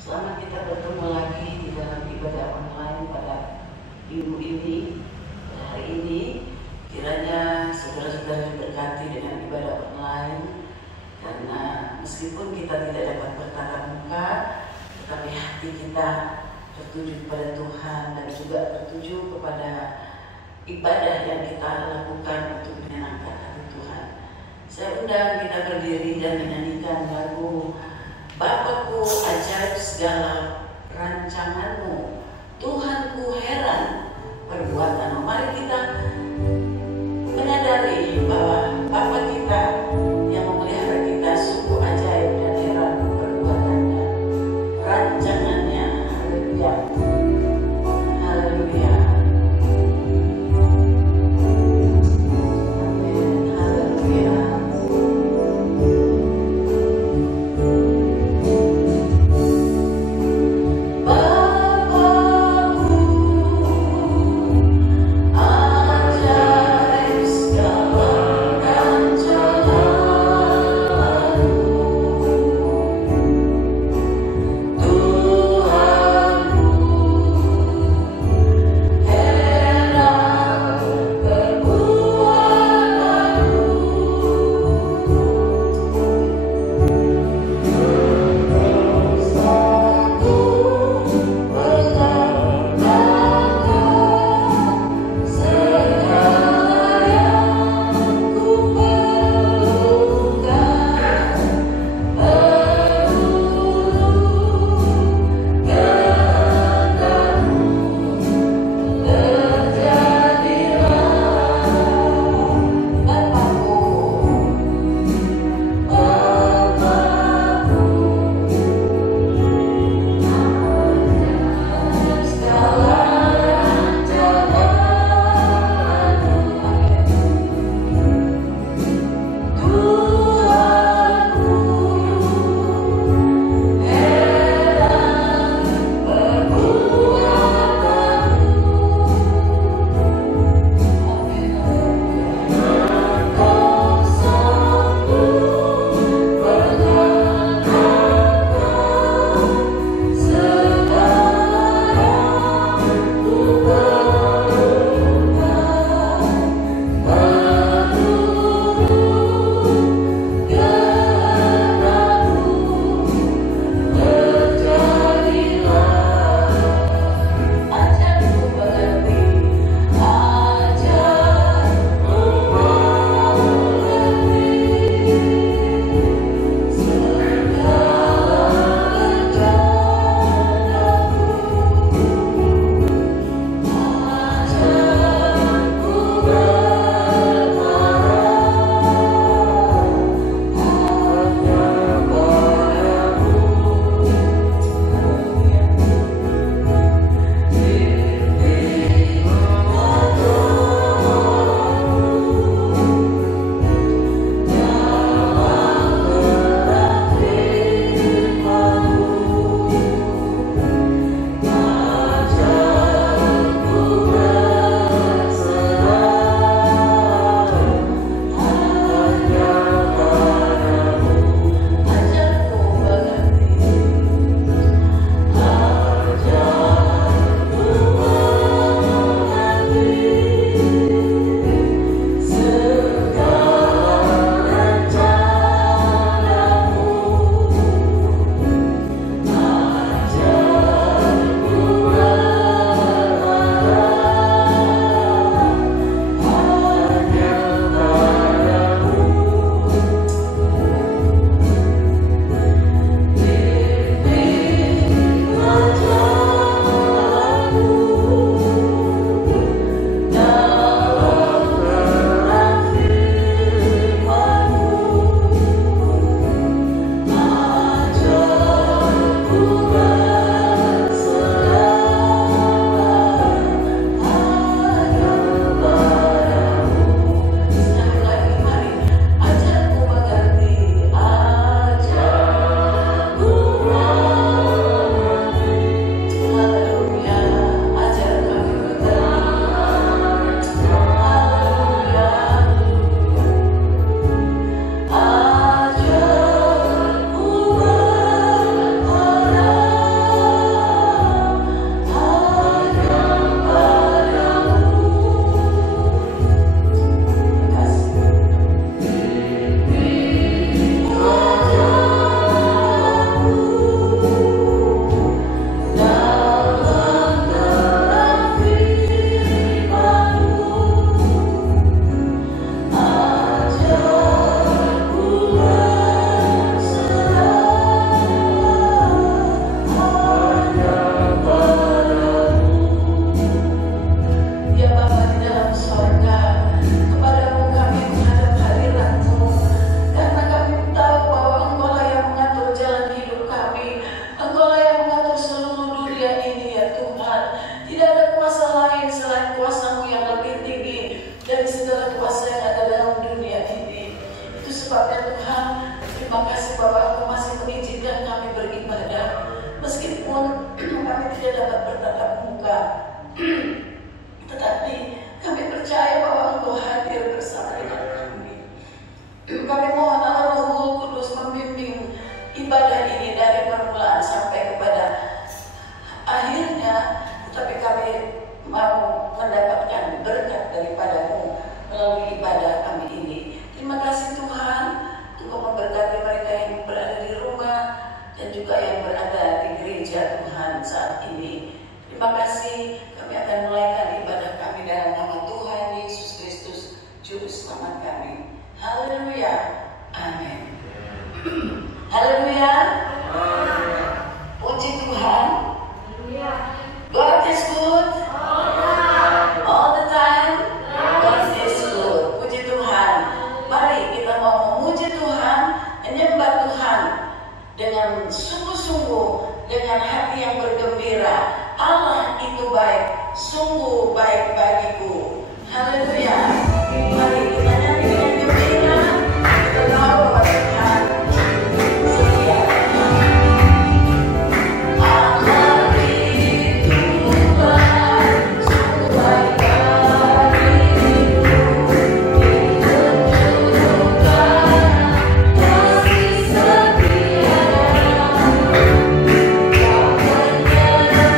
Selamat kita bertemu lagi di dalam ibadah online pada minggu ini, pada hari ini. Kiranya saudara-saudara diberkati dengan ibadah online, karena meskipun kita tidak dapat bertatap muka, tetapi hati kita tertuju kepada Tuhan dan juga tertuju kepada ibadah yang kita lakukan untuk menyenangkan hati Tuhan. Saya undang kita berdiri dan menyanyikan lagu Bapakku ajaib segala rancanganmu, Tuhanku heran perbuatanmu. Mari kita menyadari bahwa Bapa kita yang memelihara kita sungguh ajaib dan heran perbuatannya, rancangannya. Haleluya, haleluya. dan juga yang berada di gereja Tuhan saat ini. Terima kasih, kami akan mulaikan ibadah kami dalam nama Tuhan Yesus Kristus, Juru Selamat kami. Haleluya, amin. Haleluya, puji Tuhan. God is good all the time. God is good. Puji Tuhan. Mari kita mau memuji Tuhan, menyembah Tuhan dengan sungguh-sungguh, dengan hati yang bergembira. Allah itu baik, sungguh baik bagiku. Haleluya. Mari kita nyanyi dengan gembira. Kita tahu bahwa Tuhan setia. Allah itu baik, sungguh baik bagiku. Ditunjukkan kasih setia. Kau menyediakan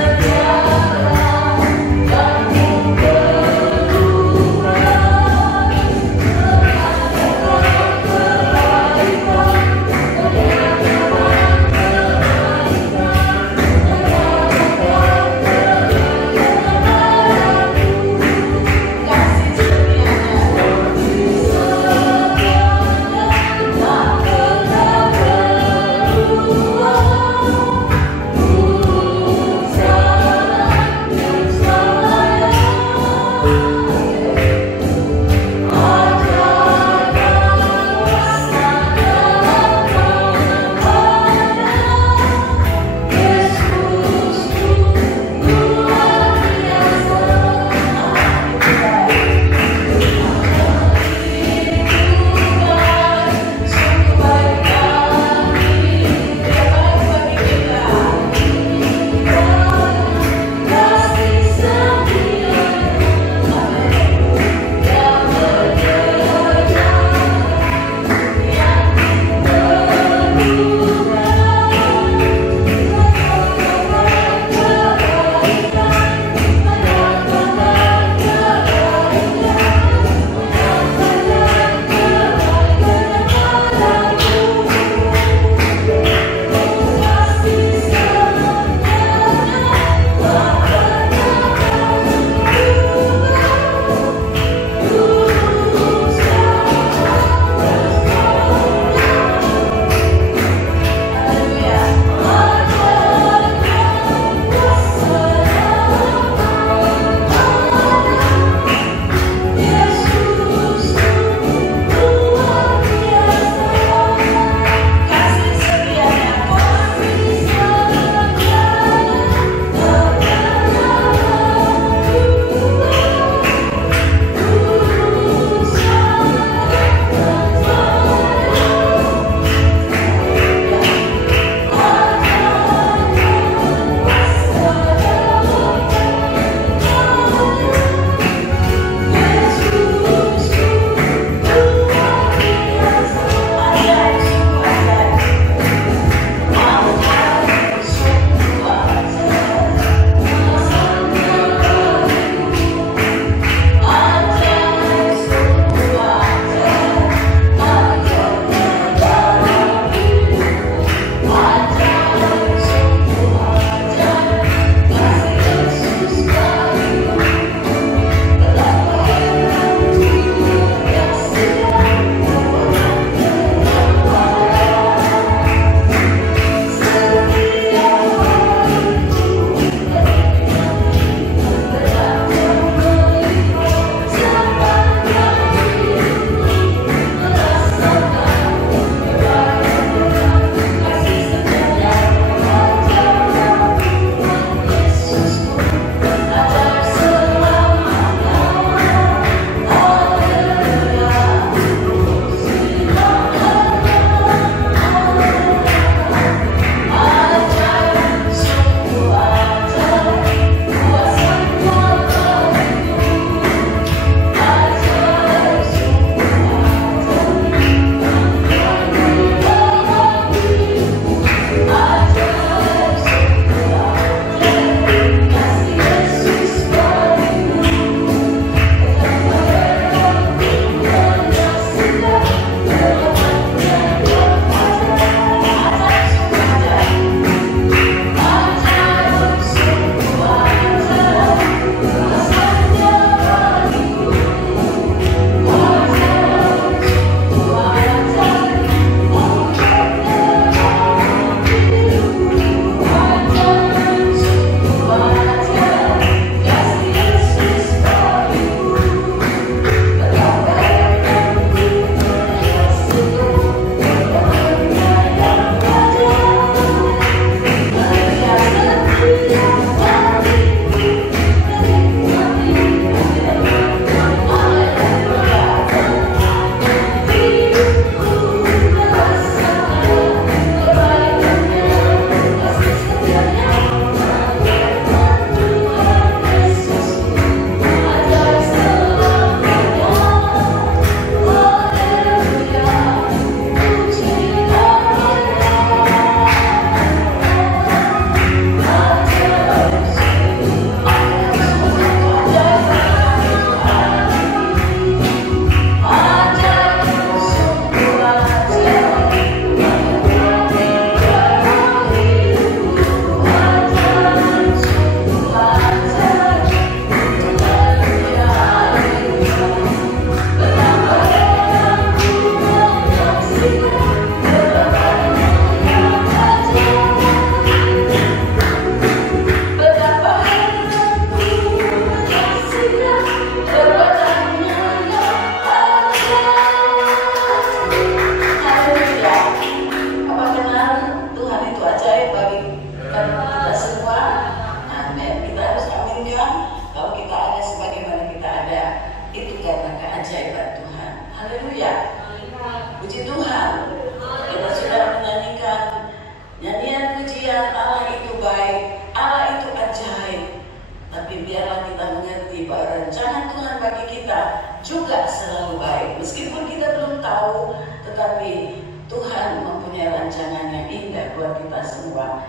pujian, Allah itu baik, Allah itu ajaib. Tapi biarlah kita mengerti bahwa rencana Tuhan bagi kita juga selalu baik. Meskipun kita belum tahu, tetapi Tuhan mempunyai rancangan yang indah buat kita semua.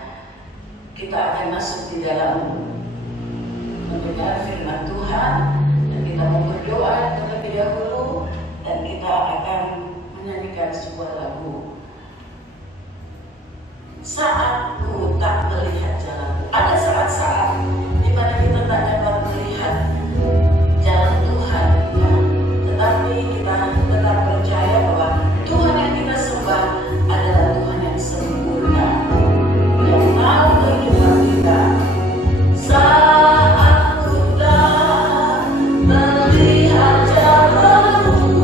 Kita akan masuk di dalam mendengar firman Tuhan, dan kita mau berdoa terlebih dahulu, dan kita akan menyanyikan sebuah lagu. Saatku tak melihat jalanku. Ada saat-saat di mana kita tak dapat melihat jalan Tuhan, ya. Tetapi kita tetap percaya bahwa Tuhan yang kita sembah adalah Tuhan yang sempurna, yang tahu kehidupan kita. Saatku tak melihat jalanku,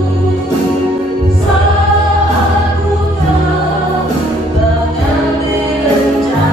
saatku tak mengerti rencana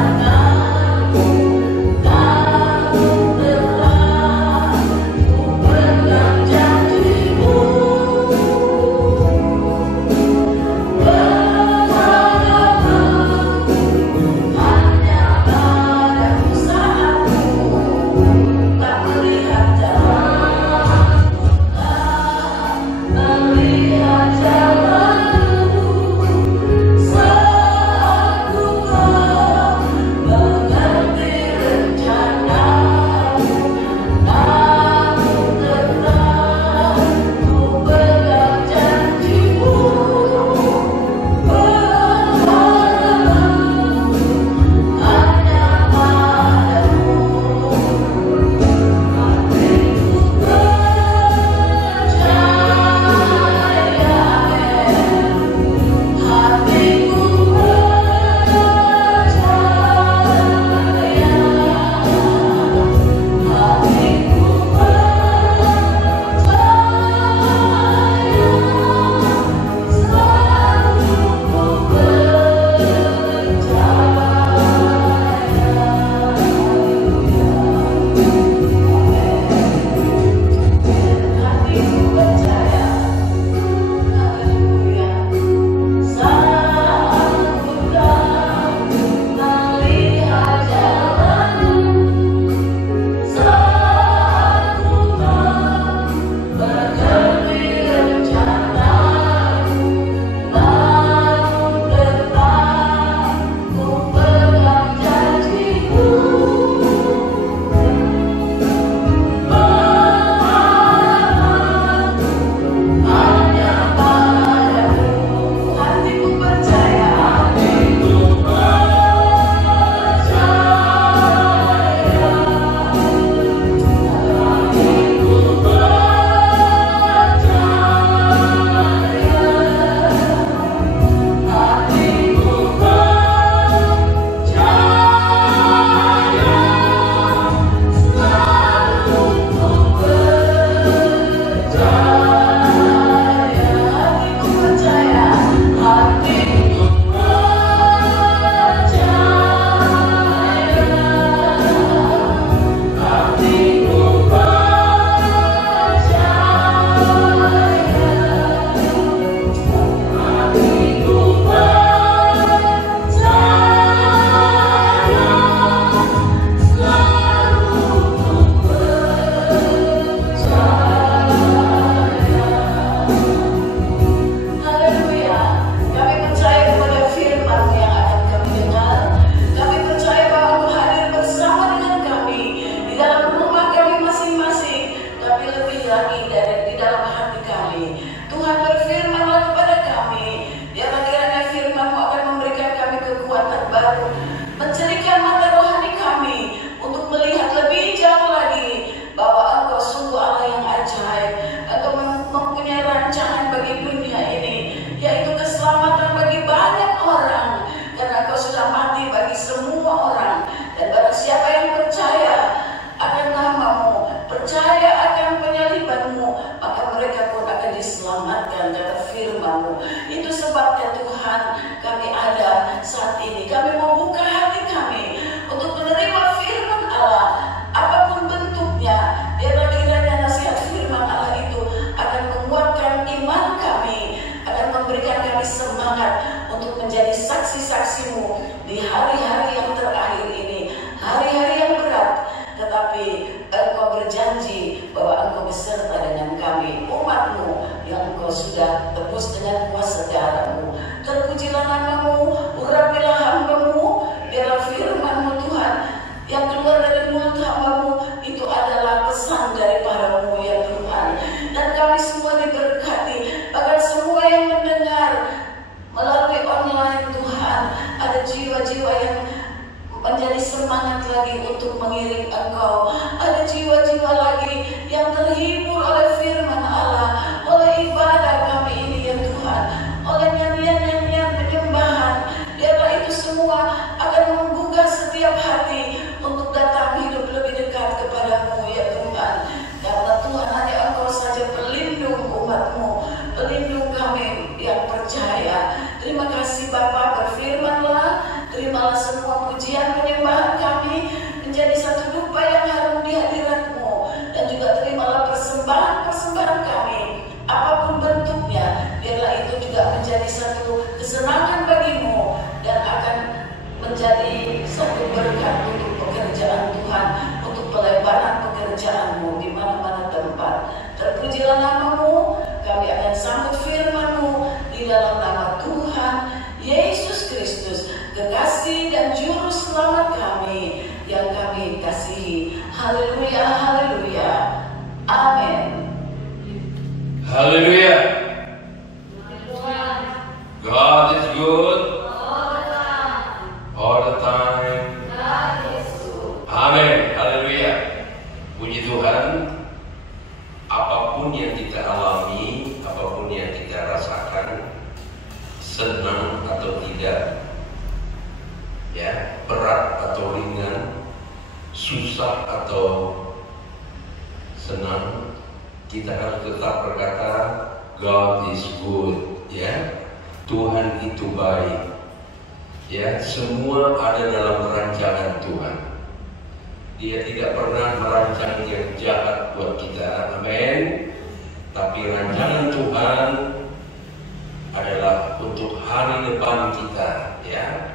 yang keluar dari mulut hamba-Mu itu adalah pesan daripada-Mu ya Tuhan. Dan kami semua diberkati, bahkan semua yang mendengar melalui online Tuhan, ada jiwa-jiwa yang menjadi semangat lagi untuk mengiring Engkau. Ada jiwa-jiwa lagi yang terhibur oleh firman Allah, oleh ibadah kami ini ya Tuhan, oleh nyanyian-nyanyian penyembahan. Biarlah itu semua akan menggugah setiap hati untuk datang hidup lebih dekat kepada-Mu ya Tuhan. Karena Tuhan hanya Engkau saja pelindung umat-Mu, pelindung kami yang percaya. Terima kasih Bapa, berfirmanlah, terimalah semua pujian penyembahan kami menjadi satu dupa yang harum di hadirat-Mu. Dan juga terimalah persembahan-persembahan kami, apapun bentuknya, biarlah itu juga menjadi satu kesenangan bagi-Mu dan akan menjadi satu berkat untuk pekerjaan Tuhan, untuk pelebaran pekerjaan-Mu di mana-mana tempat. Terpujilah nama-Mu, kami akan sambut firman-Mu di dalam nama Tuhan Yesus Kristus, kekasih dan juru selamat kami yang kami kasihi. Haleluya, haleluya, amin. Haleluya. God is good all the time. Amin. Haleluya. Puji Tuhan. Apapun yang kita alami, apapun yang kita rasakan, senang atau tidak, ya, berat atau ringan, susah atau senang, kita harus tetap berkata God is good, ya. Tuhan itu baik, ya. Semua ada dalam rancangan Tuhan. Dia tidak pernah merancang yang jahat buat kita, amin. Tapi rancangan Tuhan adalah untuk hari depan kita, ya.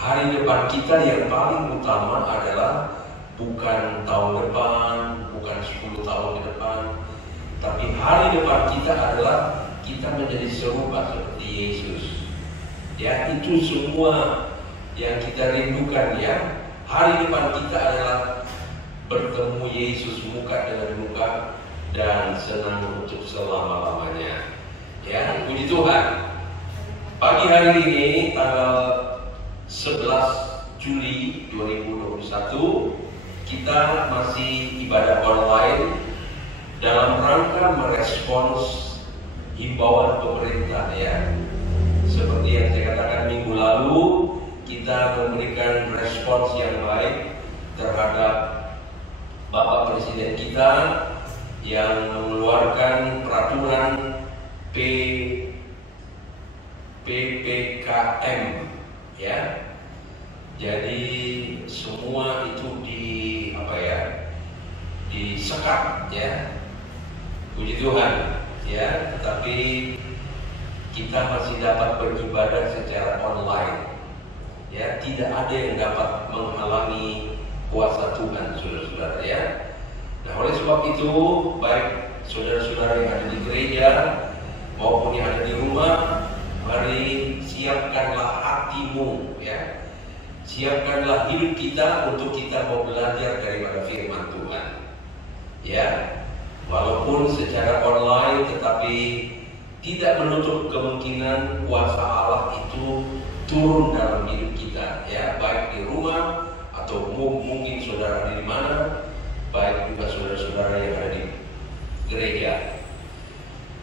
Hari depan kita yang paling utama adalah bukan tahun depan, bukan 10 tahun ke depan, tapi hari depan kita adalah kita menjadi serupa seperti Yesus. Ya, itu semua yang kita rindukan, ya. Hari depan kita adalah bertemu Yesus muka dengan muka dan senang untuk selama-lamanya. Ya, puji Tuhan. Pagi hari ini tanggal 11 Juli 2021 kita masih ibadah online dalam rangka merespons himbauan pemerintah, ya. Seperti yang saya katakan minggu lalu, kita memberikan respons yang baik terhadap Bapak Presiden kita yang mengeluarkan peraturan PPKM, ya. Jadi semua itu disekat, ya. Puji Tuhan, ya. Tetapi kita masih dapat beribadah secara online, ya. Tidak ada yang dapat menghalangi kuasa Tuhan, saudara-saudara, ya. Nah, oleh sebab itu, baik saudara-saudara yang ada di gereja maupun yang ada di rumah, mari siapkanlah hatimu, ya. Siapkanlah hidup kita untuk kita mau belajar daripada firman Tuhan, ya. Walaupun secara online, tetapi tidak menutup kemungkinan kuasa Allah itu turun dalam hidup kita, ya. Baik di rumah atau mungkin saudara di mana, baik juga saudara-saudara yang ada di gereja.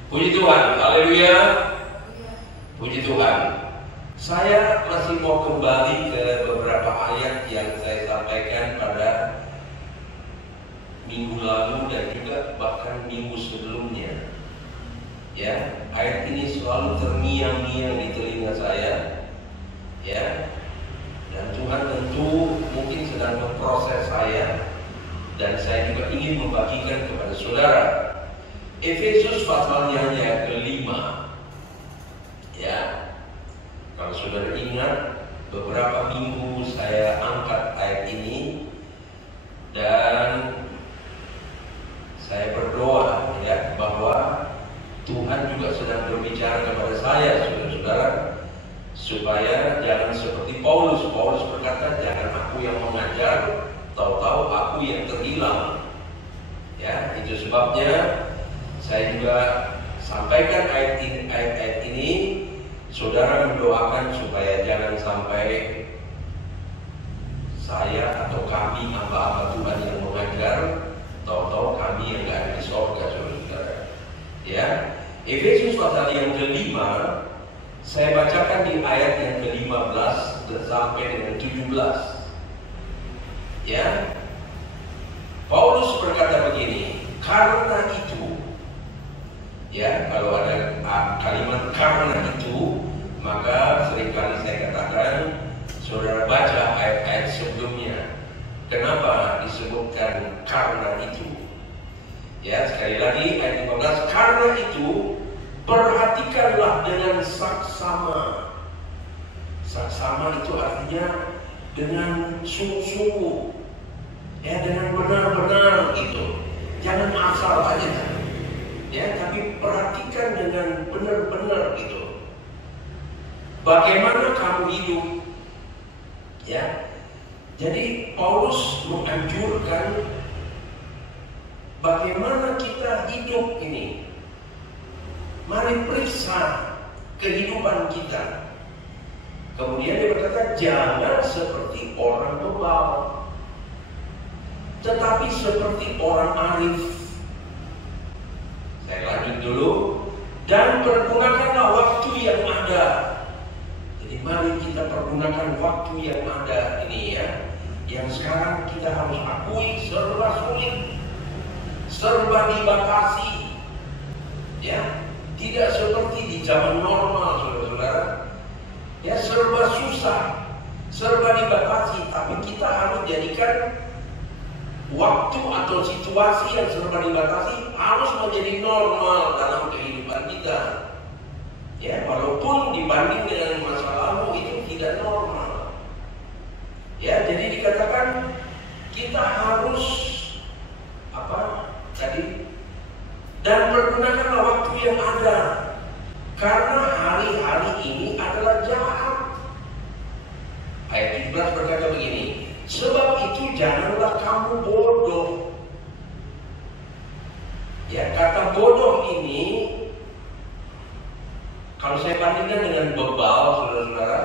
Puji Tuhan, haleluya. Puji Tuhan. Saya masih mau kembali ke beberapa ayat yang saya sampaikan pada minggu lalu dan juga bahkan minggu sebelumnya. Ya, ayat ini selalu terngiang-ngiang di telinga saya, ya. Dan Tuhan tentu mungkin sedang memproses saya, dan saya juga ingin membagikan kepada saudara. Efesus pasalnya yang kelima, ya. Kalau saudara ingat, beberapa minggu saya angkat ayat ini dan saya berdoa, ya, bahwa Tuhan juga sedang berbicara kepada saya, saudara-saudara, supaya jangan seperti Paulus. Paulus berkata, jangan aku yang mengajar, tahu-tahu aku yang terhilang. Ya, itu sebabnya saya juga sampaikan ayat ini, saudara mendoakan supaya jangan sampai saya atau kami hamba-hamba Tuhan yang mengajar, tahu-tahu kami yang gak ada di sorga, saudara. Ya, Efesus pasal yang kelima, saya bacakan di ayat yang ke-15 sampai dengan 17. Ya, Paulus berkata begini, karena itu, ya, kalau ada kalimat karena itu, maka seringkali saya katakan, saudara baca ayat-ayat sebelumnya. Kenapa disebutkan karena itu? Ya, sekali lagi ayat 15, karena itu perhatikanlah dengan saksama. Saksama itu artinya dengan sungguh-sungguh, ya, dengan benar-benar gitu. Jangan asal aja, ya, tapi perhatikan dengan benar-benar gitu. Bagaimana kamu hidup, ya? Jadi Paulus menganjurkan bagaimana kita hidup ini. Mari periksa kehidupan kita. Kemudian dia berkata, jangan seperti orang bebal, tetapi seperti orang arif. Saya lanjut dulu. Dan pergunakanlah waktu yang ada. Jadi mari kita pergunakan waktu yang ada ini, ya. Yang sekarang kita harus akui serba sulit, serba dibatasi, ya. Tidak seperti di zaman normal, saudara-saudara. Ya, serba susah, serba dibatasi. Tapi kita harus jadikan waktu atau situasi yang serba dibatasi harus menjadi normal dalam kehidupan kita. Ya, walaupun dibanding dengan masa lalu itu tidak normal. Ya, jadi dikatakan kita harus apa tadi? Dan pergunakanlah waktu yang ada, karena hari-hari ini adalah jahat. Ayat 17 berkata begini, sebab itu janganlah kamu bodoh. Ya, kata bodoh ini kalau saya bandingkan dengan bebal, saudara-saudara,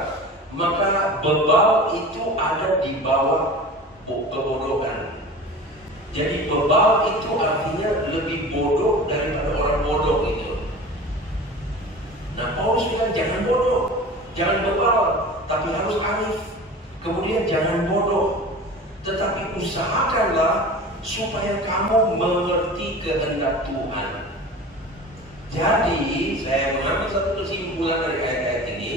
maka bebal itu ada di bawah kebodohan. Jadi bebal itu artinya lebih bodoh daripada orang bodoh itu. Nah, Paulus bilang jangan bodoh, jangan bebal, tapi harus arif. Kemudian jangan bodoh, tetapi usahakanlah supaya kamu mengerti kehendak Tuhan. Jadi saya mengambil satu kesimpulan dari ayat-ayat ini,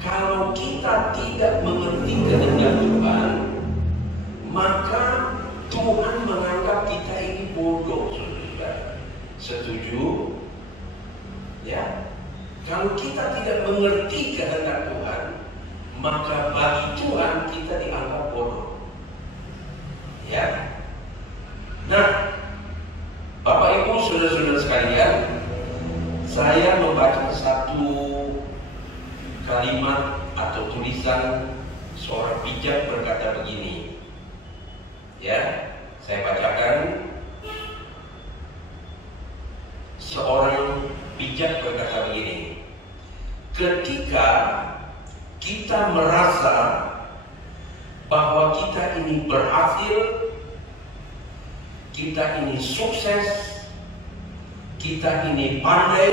kalau kita tidak mengerti kehendak Tuhan, maka Tuhan menganggap kita ini bodoh, saudara. Setuju? Ya. Kalau kita tidak mengerti kehendak Tuhan, maka bagi Tuhan kita dianggap bodoh. Ya. Nah, Bapak Ibu, saudara-saudara sekalian, saya membaca satu kalimat atau tulisan seorang bijak berkata begini. Ya, saya bacakan. Seorang bijak berkata begini, ketika kita merasa bahwa kita ini berhasil, kita ini sukses, kita ini pandai,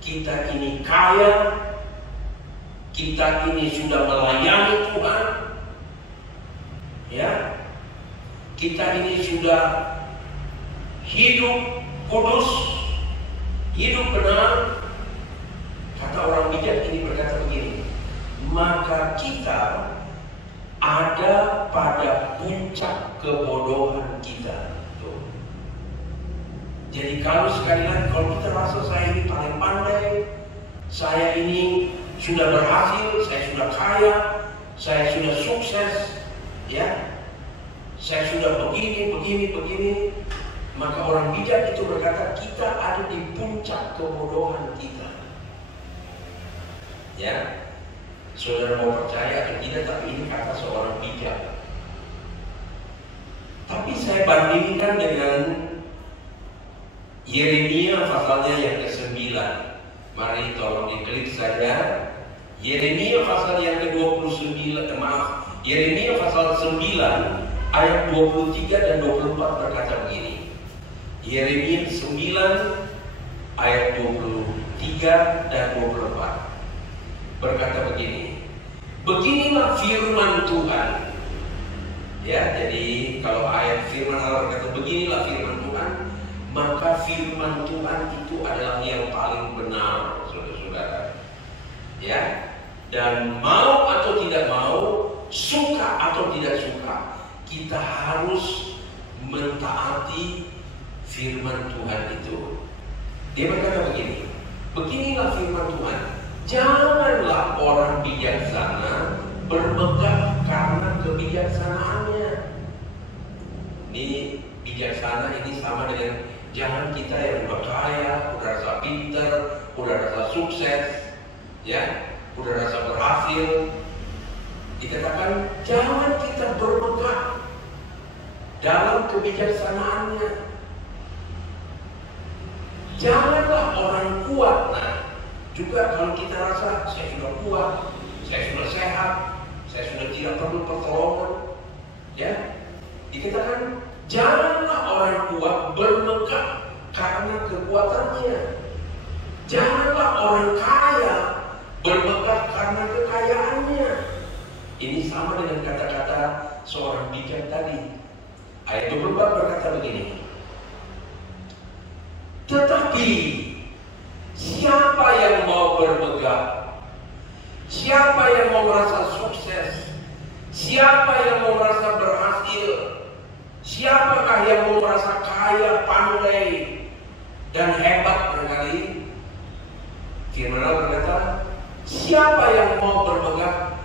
kita ini kaya, kita ini sudah melayani Tuhan, ya, kita ini sudah hidup kudus, hidup benar. Kata orang bijak ini berkata begini, maka kita ada pada puncak kebodohan kita. Tuh. Jadi kalau sekali lagi, kalau kita rasa saya ini paling pandai, saya ini sudah berhasil, saya sudah kaya, saya sudah sukses, ya, saya sudah begini, maka orang bijak itu berkata kita ada di puncak kebodohan kita. Ya, saudara mau percaya atau tidak, tapi ini kata seorang bijak. bandingkan dengan Yeremia pasalnya yang ke-9. Mari tolong diklik saja. Yeremia pasal yang ke-29, Yeremia pasal 9 ayat 23 dan 24 berkata begini. Yeremia 9 ayat 23 dan 24 berkata begini. Beginilah firman Tuhan. Ya, jadi kalau ayat firman Allah berkata beginilah firman Tuhan, maka firman Tuhan itu adalah yang paling benar, saudara-saudara. Ya, dan mau atau tidak mau, suka atau tidak suka, kita harus mentaati firman Tuhan itu. Dia berkata begini, beginilah firman Tuhan, janganlah orang bijaksana bermegah karena kebijaksanaannya. Ini bijaksana ini sama dengan jangan kita yang udah kaya, udah rasa pintar, udah rasa sukses, ya, udah rasa berhasil. Dikatakan jangan kita bermegah dalam kebijaksanaannya. Janganlah orang kuat. Nah, juga kalau kita rasa saya sudah kuat, saya sudah sehat, saya sudah tidak perlu pertolongan, ya, dikatakan janganlah orang kuat bermegah karena kekuatannya. Janganlah orang kaya bermegah karena kekayaannya. Ini sama dengan kata-kata seorang bijak tadi. Ayat 24 berkata begini. Tetapi siapa yang mau bermegah, siapa yang mau merasa sukses, siapa yang mau merasa berhasil, siapakah yang mau merasa kaya, pandai, dan hebat barangkali? Firman Allah berkata, siapa yang mau bermegah,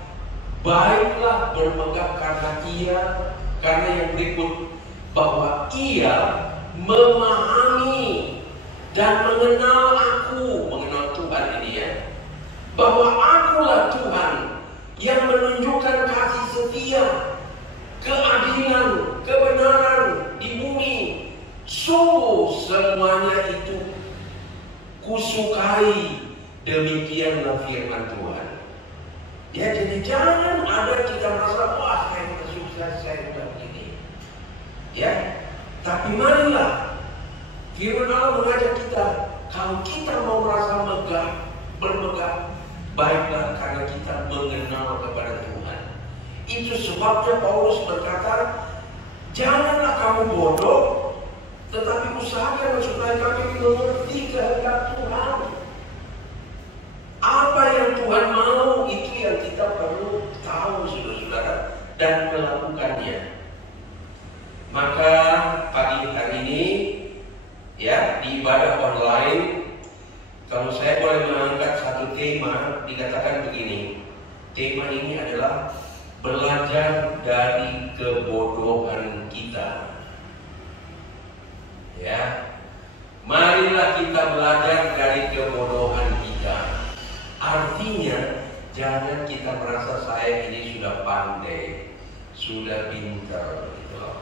baiklah bermegah karena yang berikut, bahwa ia memahami dan mengenal aku, mengenal Tuhan ini ya, bahwa akulah Tuhan yang menunjukkan kasih setia, keadilan, kebenaran di bumi. Sungguh semuanya itu kusukai, demikianlah firman Tuhan. Ya, jadi jangan ada kita merasa, wah saya sudah sukses, saya sudah begini. Ya, tapi marilah firman Allah mengajak kita, kalau kita mau merasa bermegah, baiklah karena kita mengenal kepada Tuhan. Itu sebabnya Paulus berkata, janganlah kamu bodoh, tetapi usahakan supaya kami mengerti kehendak Tuhan. Apa yang Tuhan mau, itu yang kita perlu tahu, saudara-saudara, dan melakukannya. Maka pagi hari ini, ya, di ibadah online, kalau saya boleh mengangkat satu tema, dikatakan begini. Tema ini adalah belajar dari kebodohan kita. Ya, marilah kita belajar dari kebodohan kita. Artinya, jangan kita merasa saya ini sudah pandai, sudah pintar, gitu loh.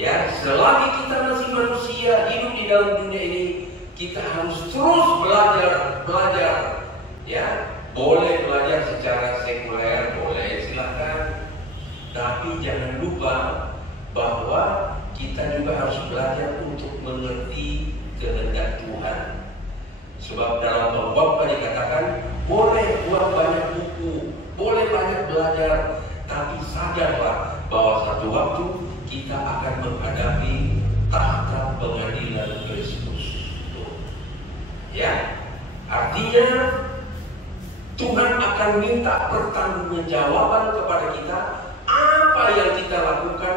Ya, selagi kita masih manusia hidup di dalam dunia ini, kita harus terus belajar. Ya, boleh belajar secara sekuler, boleh, silakan. Tapi jangan lupa bahwa kita juga harus belajar untuk mengerti kehendak Tuhan. Sebab dalam pengkhotbah dikatakan, boleh buat banyak buku, boleh banyak belajar, tapi sadarlah bahwa satu waktu kita akan menghadapi tahta pengadilan Kristus. Ya, artinya Tuhan akan minta pertanggungjawaban kepada kita apa yang kita lakukan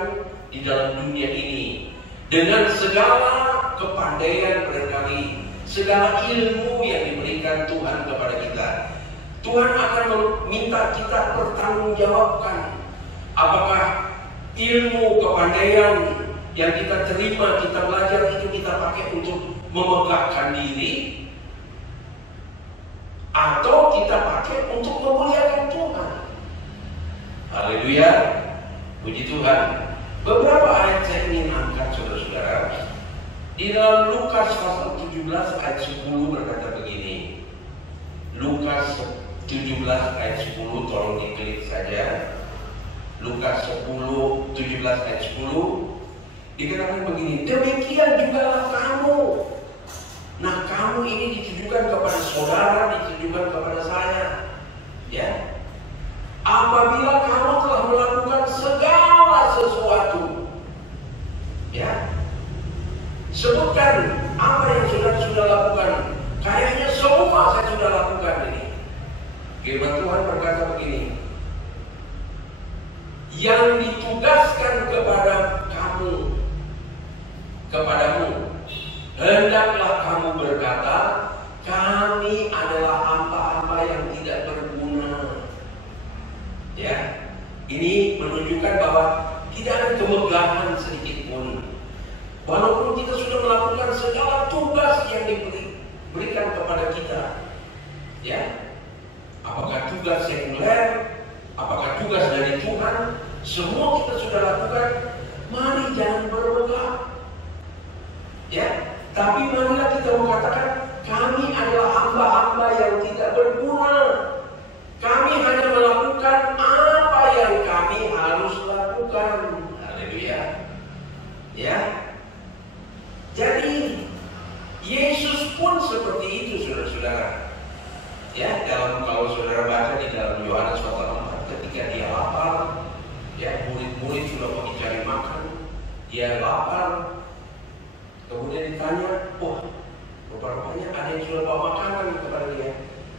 di dalam dunia ini dengan segala kepandaian barangkali, segala ilmu yang diberikan Tuhan kepada kita. Tuhan akan meminta kita pertanggungjawabkan apakah ilmu kepandaian yang kita terima, kita belajar itu kita pakai untuk memegahkan diri, atau kita pakai untuk memuliakan Tuhan. Haleluya, puji Tuhan. Beberapa ayat saya ingin angkat saudara-saudara. Di dalam Lukas pasal 17 ayat 10 berkata begini. Lukas 17 ayat 10, tolong diklik saja. Lukas 17 ayat 10 dikatakan begini, demikian jugalah kamu. Nah, kamu ini ditujukan kepada saudara, ditujukan kepada saya. Ya. Apabila kamu telah melakukan segala sesuatu, ya, sebutkan apa yang sudah lakukan. Kayaknya semua saya sudah lakukan ini. Firman Tuhan berkata begini, yang ditugaskan kepadamu, hendaklah kamu berkata, kami adalah hamba-hamba yang tidak berguna. Ya, ini menunjukkan bahwa tidak ada kemegahan sedikit pun. Walaupun kita sudah melakukan segala tugas yang diberikan kepada kita, ya, apakah tugas sekuler, apakah tugas dari Tuhan, semua kita sudah lakukan. Mari jangan bermegah, ya. Tapi marilah kita mengatakan, kami adalah hamba-hamba yang tidak berguna. Kami hanya melakukan apa yang kami harus lakukan. Haleluya. Ya. Jadi Yesus pun seperti itu, saudara-saudara. Ya, kalau saudara baca di dalam Yohanes pasal 4, ketika dia lapar, ya, murid-murid sudah pergi cari makan, dia lapar. Kemudian ditanya, wah, rupanya ada yang sudah bawa makanan kepada dia.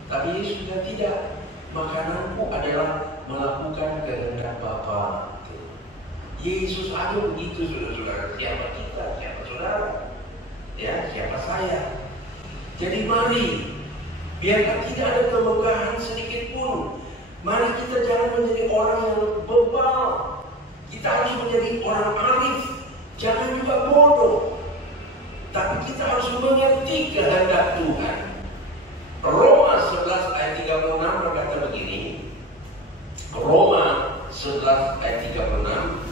Tapi Yesus sudah tidak. Makananku adalah melakukan kehendak Bapa. Yesus aja begitu, saudara-saudara. Siapa kita, siapa saudara, ya, siapa saya. Jadi mari, biarkan tidak ada kemegahan sedikit pun. Mari kita jangan menjadi orang yang bebal. Kita harus menjadi orang arif, jangan juga bodoh. Tapi kita harus mengerti kehendak Tuhan. Roma 11 ayat 36 berkata begini. Roma 11 ayat 36.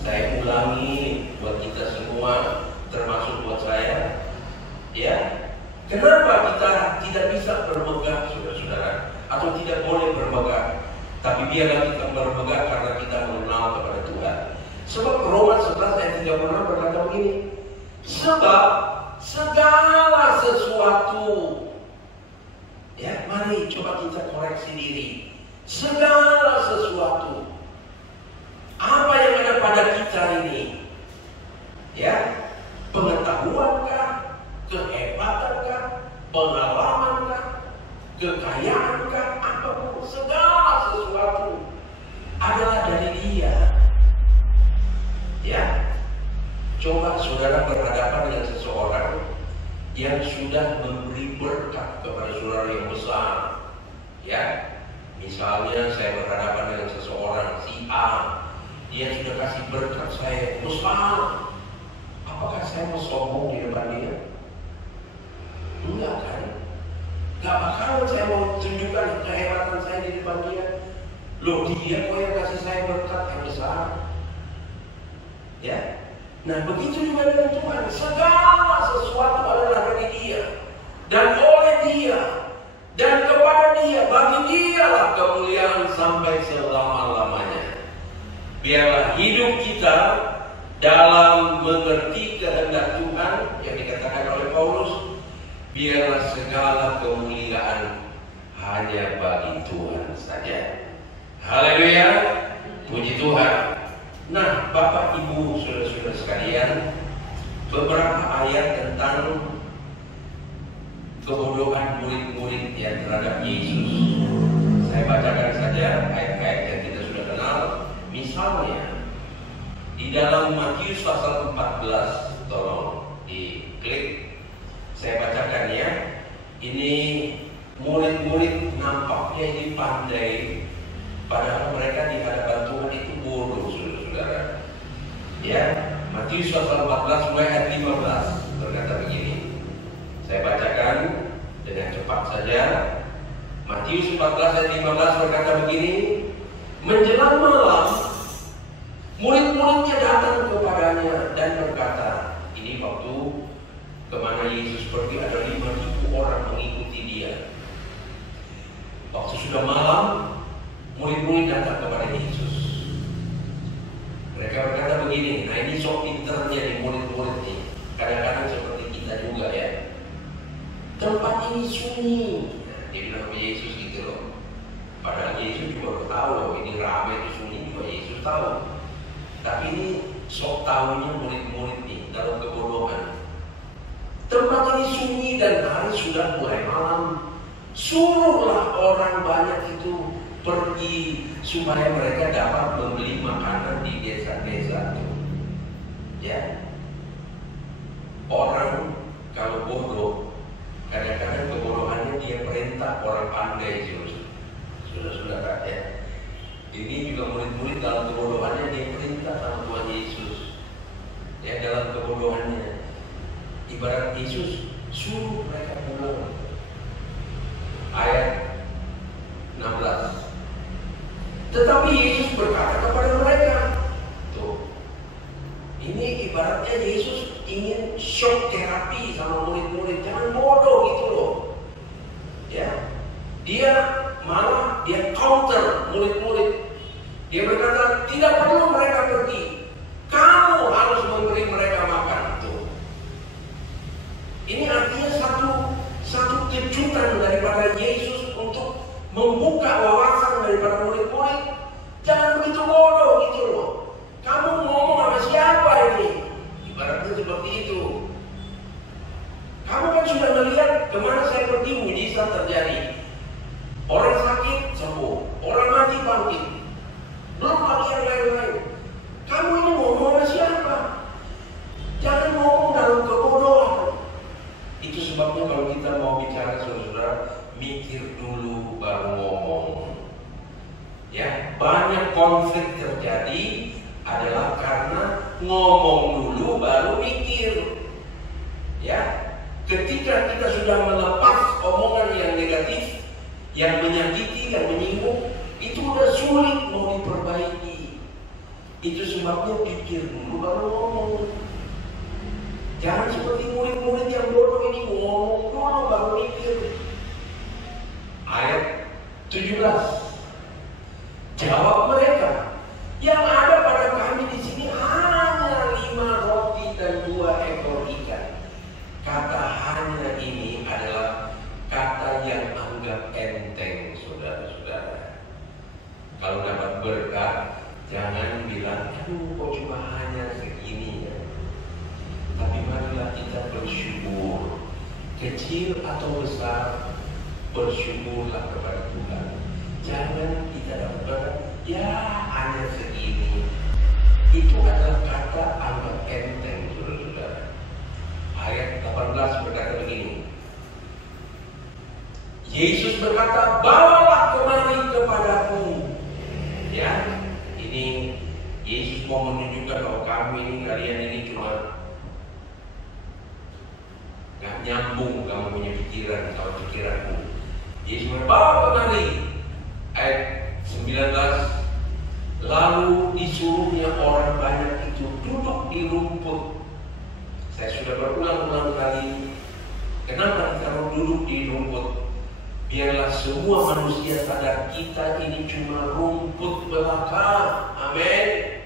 Saya ulangi buat kita semua, termasuk buat saya. Ya, kenapa kita tidak bisa bermegah, saudara-saudara, atau tidak boleh bermegah? Tapi biarlah kita bermegah karena kita mengenal kepada Tuhan. Sebab Roma 11 ayat 36 berkata begini. Sebab segala sesuatu, ya, mari coba kita koreksi diri. Segala sesuatu, apa yang ada pada kita ini, ya, pengetahuankah, kehebatankah, pengalaman, kekayaan, apapun, segala sesuatu adalah dari Dia. Ya, coba saudara berhadapan dengan seseorang yang sudah memberi berkat kepada saudara yang besar. Ya, misalnya saya berhadapan dengan seseorang si A, dia sudah kasih berkat saya besar. Apakah saya mau sombong di depan dia? Enggak kan? Gak bakalan saya mau tunjukkan kehebatan saya di depan dia. Loh, dia kok yang kasih saya berkat yang besar. Ya, nah begitu juga dengan Tuhan. Segala sesuatu adalah dari Dia dan oleh Dia dan kepada Dia. Bagi Dialah kemuliaan sampai selama-lamanya. Biarlah hidup kita dalam mengerti kehendak Tuhan yang dikatakan oleh Paulus. Biarlah segala kemuliaan hanya bagi Tuhan saja. Haleluya, puji Tuhan. Nah, Bapak Ibu, saudara-saudara sekalian, beberapa ayat tentang kebodohan murid-murid yang terhadap Yesus. Saya bacakan saja ayat-ayat yang kita sudah kenal. Misalnya, di dalam Matius pasal 14, tolong diklik. Saya bacakan ya. Ini murid-murid nampaknya ini pandai, padahal mereka di hadapan Tuhan itu bodoh, saudara-saudara. Ya, Matius pasal 14 mulai ayat 15 berkata begini. Saya bacakan dengan cepat saja. Matius 14 ayat 15 berkata begini. Menjelang malam, murid-muridnya datang kemana Yesus pergi ada 5.000 orang mengikuti dia. Waktu sudah malam, murid-murid datang kepada Yesus. Mereka berkata begini, nah ini sok pinternya nih murid-murid nih. Kadang-kadang seperti kita juga ya. Tempat ini sunyi. Nah, dia bilang sama Yesus gitu loh. Padahal Yesus juga tahu loh, ini ramai itu sunyi juga Yesus tahu. Tapi ini sok tahunya murid-murid nih dalam kebodohan. Tempat ini sunyi dan hari sudah mulai malam. Suruhlah orang banyak itu pergi supaya mereka dapat membeli makanan di desa-desa itu. Ya, orang kalau bodoh, kadang-kadang kebodohannya dia perintah orang pandai sudah ya. Ini juga murid-murid dalam kebodohannya dia perintah sama Tuhan Yesus. Ya, dalam kebodohannya, ibarat Yesus suruh mereka pulang. Ayat 16. Tetapi Yesus berkata kepada mereka, tuh, ini ibaratnya Yesus ingin shock terapi sama murid-murid, jangan bodoh gitu loh. Ya, dia malah dia counter murid-murid. Dia berkata tidak perlu mereka pergi, kamu harus memberi mereka makan. Tuh, ini artinya satu kejutan daripada Yesus untuk membuka wawasan daripada murid-murid. Jangan begitu bodoh gitu loh. Kamu ngomong sama siapa ini? Ibaratnya seperti itu. Kamu kan sudah melihat kemana saya pergi mujizat terjadi. Orang sakit sembuh, orang mati bangkit. Belum lagi yang lain-lain. Kamu ini ngomong sama siapa? Jangan ngomong dalam kebodohan. Itu sebabnya kalau kita mau bicara saudara, mikir dulu baru ngomong. Ya, banyak konflik terjadi adalah karena ngomong dulu baru mikir. Ya, ketika kita sudah melepas omongan yang negatif, yang menyakiti, yang menyinggung, itu udah sulit mau diperbaiki. Itu sebabnya pikir dulu baru ngomong. Jangan seperti murid-murid yang bodoh ini ngomong dulu baru mikir. Ayat 17. Jawab mereka, yang ada pada kami di sini hanya 5 roti dan 2 ekor ikan. Kata hanya ini adalah kata yang anggap enteng, saudara-saudara. Kalau dapat berkat, jangan bilang, aduh kok cuma hanya segini ya. Tapi marilah kita bersyukur, kecil atau besar, bersyukurlah kepada Tuhan. Jangan kita dapat ya hanya segini. Itu adalah kata anggap enteng, saudara-saudara. Ayat 18 berkata begini. Yesus berkata, bawalah kemari kepadaku. Ya, ini Yesus mau menunjukkan bahwa kalian ini cuma gak nyambung kamu punya pikiran atau pikiranmu. Yesus berbawa kemari. Ayat 19. Lalu disuruhnya orang banyak itu duduk di rumput. Saya sudah berulang-ulang kali, kenapa kita mau duduk di rumput? Biarlah semua manusia sadar kita ini cuma rumput belaka. Amin.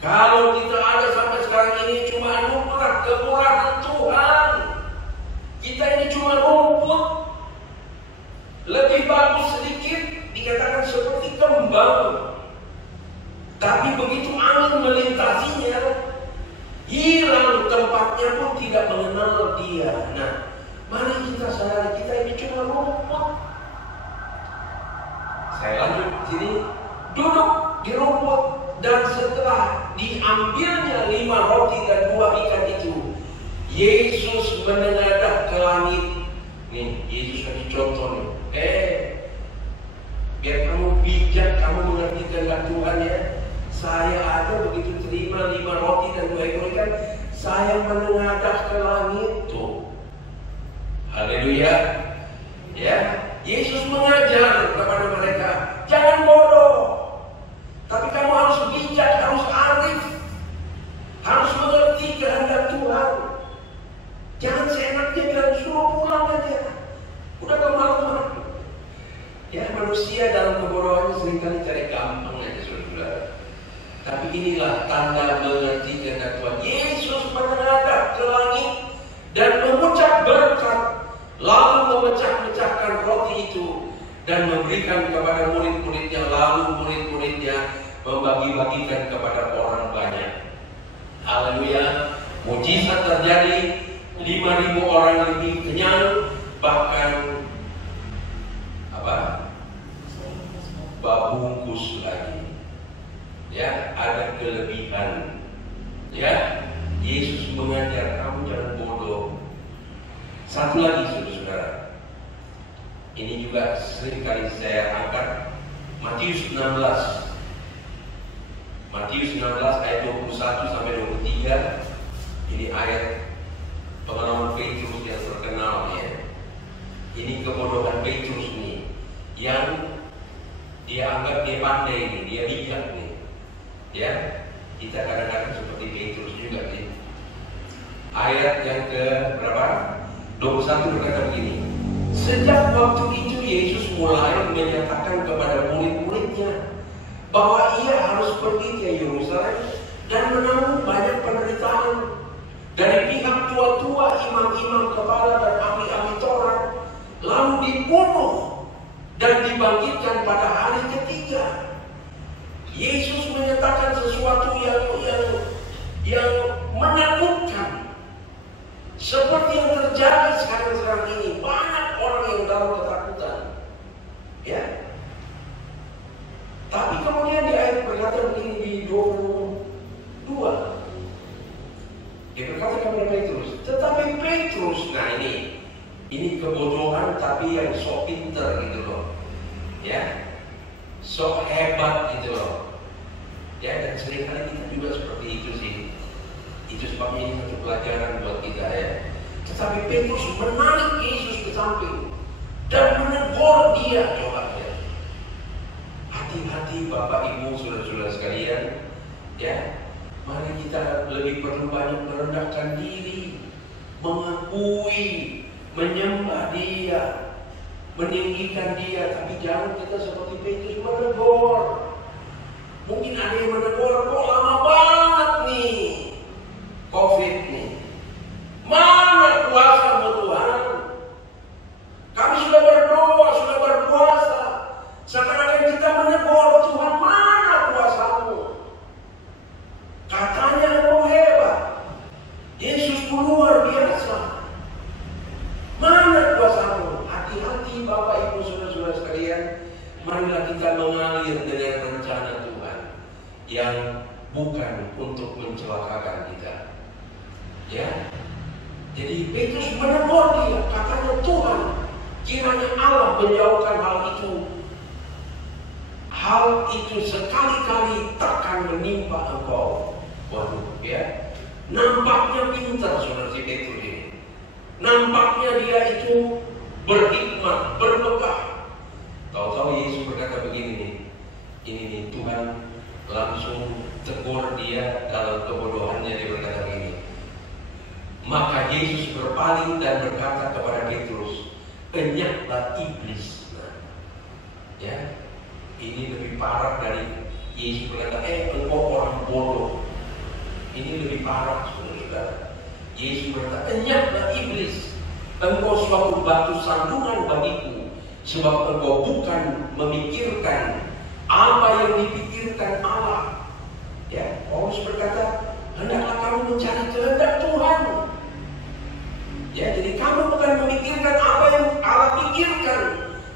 Kalau kita ada sampai sekarang ini cuma anugerah kemurahan Tuhan. Kita ini cuma rumput. Lebih bagus sedikit dikatakan seperti kembang. Tapi begitu angin melintasinya, hilang tempatnya pun tidak mengenal dia. Nah, mari kita sadari kita ini cuma rumput. Saya lanjut sini, duduk di rumput dan setelah diambilnya 5 roti dan 2 ikan itu, Yesus menengadah ke langit. Nih, Yesus kasih contoh nih. Biar kamu bijak, kamu mengerti kehendak Tuhan ya. Saya ada begitu terima 5 roti dan 2 ekor ikan, saya menengadah ke langit tuh. Haleluya. Ya, Yesus mengajar kepada mereka, jangan bodoh. Tapi kamu harus bijak, harus arif, harus mengerti kehendak Tuhan. inilah tanda mengerti kehendak Tuhan. Yesus menghadap ke langit dan mengucap berkat, lalu memecah-mecahkan roti itu dan memberikan kepada murid-muridnya, lalu murid-muridnya membagi-bagikan kepada orang banyak. Haleluya. Mujizat terjadi, 5.000 orang lebih kenyang, bahkan babungkus lagi. Ya, ada kelebihan. Ya, Yesus mengajar kamu jangan bodoh. Satu lagi saudara-saudara, ini juga seringkali saya angkat, Matius 16. Matius 16 ayat 21 sampai 23. Ini ayat pengalaman Petrus yang terkenal ya. Ini kebodohan Petrus nih, yang dia anggap dia pandai nih, dia bijak nih. Ya, kita kadang-kadang seperti Petrus juga nih. Ayat yang ke berapa? 21 berkata begini. Sejak waktu itu Yesus mulai menyatakan kepada murid-muridnya bahwa ia harus pergi ke Yerusalem dan menanggung banyak penderitaan dari pihak tua-tua, imam-imam kepala dan ahli-ahli Taurat, lalu dibunuh dan dibangkitkan pada hari ketiga. Yesus menyatakan sesuatu yang menakutkan, seperti yang terjadi sekarang ini. Banyak orang yang tahu ketakutan, ya. Tapi kemudian di ayat berkata begini di 22. Dia berkata kepada Petrus, tetapi Petrus, nah ini kebodohan tapi yang sok pinter gitu loh, ya, sok hebat gitu loh, ya. Dan seringkali kita juga seperti itu sih. Itu sebabnya ini satu pelajaran buat kita ya. Tetapi Petrus menarik Yesus ke samping dan menegur dia. Coba ya, hati-hati Bapak Ibu saudara-saudara sekalian, ya. Mari kita lebih perlu banyak merendahkan diri, mengakui, menyembah Dia, meninggikan Dia. Tapi jangan kita seperti Petrus menegur. Mungkin ada yang menegur, kok lama banget nih COVID nih, mana kuasa Tuhan? Kami sudah berdoa, sudah berpuasa, seakan-akan kita menegur Tuhan, mana kuasamu? Katanya engkau hebat, Yesus luar biasa, mana kuasamu? Hati-hati Bapak Ibu saudara-saudara sekalian. Marilah kita mengalir dengan rencana Tuhan yang bukan untuk mencelakakan kita, ya. Jadi Petrus menegur dia, katanya Tuhan, kiranya Allah menjauhkan hal itu sekali-kali takkan menimpa engkau. Waduh, ya. Nampaknya pintar saudara si Petrus ini. Nampaknya dia itu berhikmat, berbekah. Tahu-tahu Yesus berkata begini nih. Ini nih, Tuhan langsung tegur dia dalam kebodohannya. Dia berkata begini. Maka Yesus berpaling dan berkata kepada Petrus, enyahlah iblis. Nah, ya, ini lebih parah dari Yesus berkata, engkau orang bodoh. Ini lebih parah, saudara-saudara. Yesus berkata, enyahlah iblis, engkau suatu batu sandungan bagiku, sebab engkau bukan memikirkan apa yang dipikirkan Allah. Ya, Paulus berkata, hendaklah kamu mencari kehendak Tuhan. Ya, jadi kamu bukan memikirkan apa yang Allah pikirkan,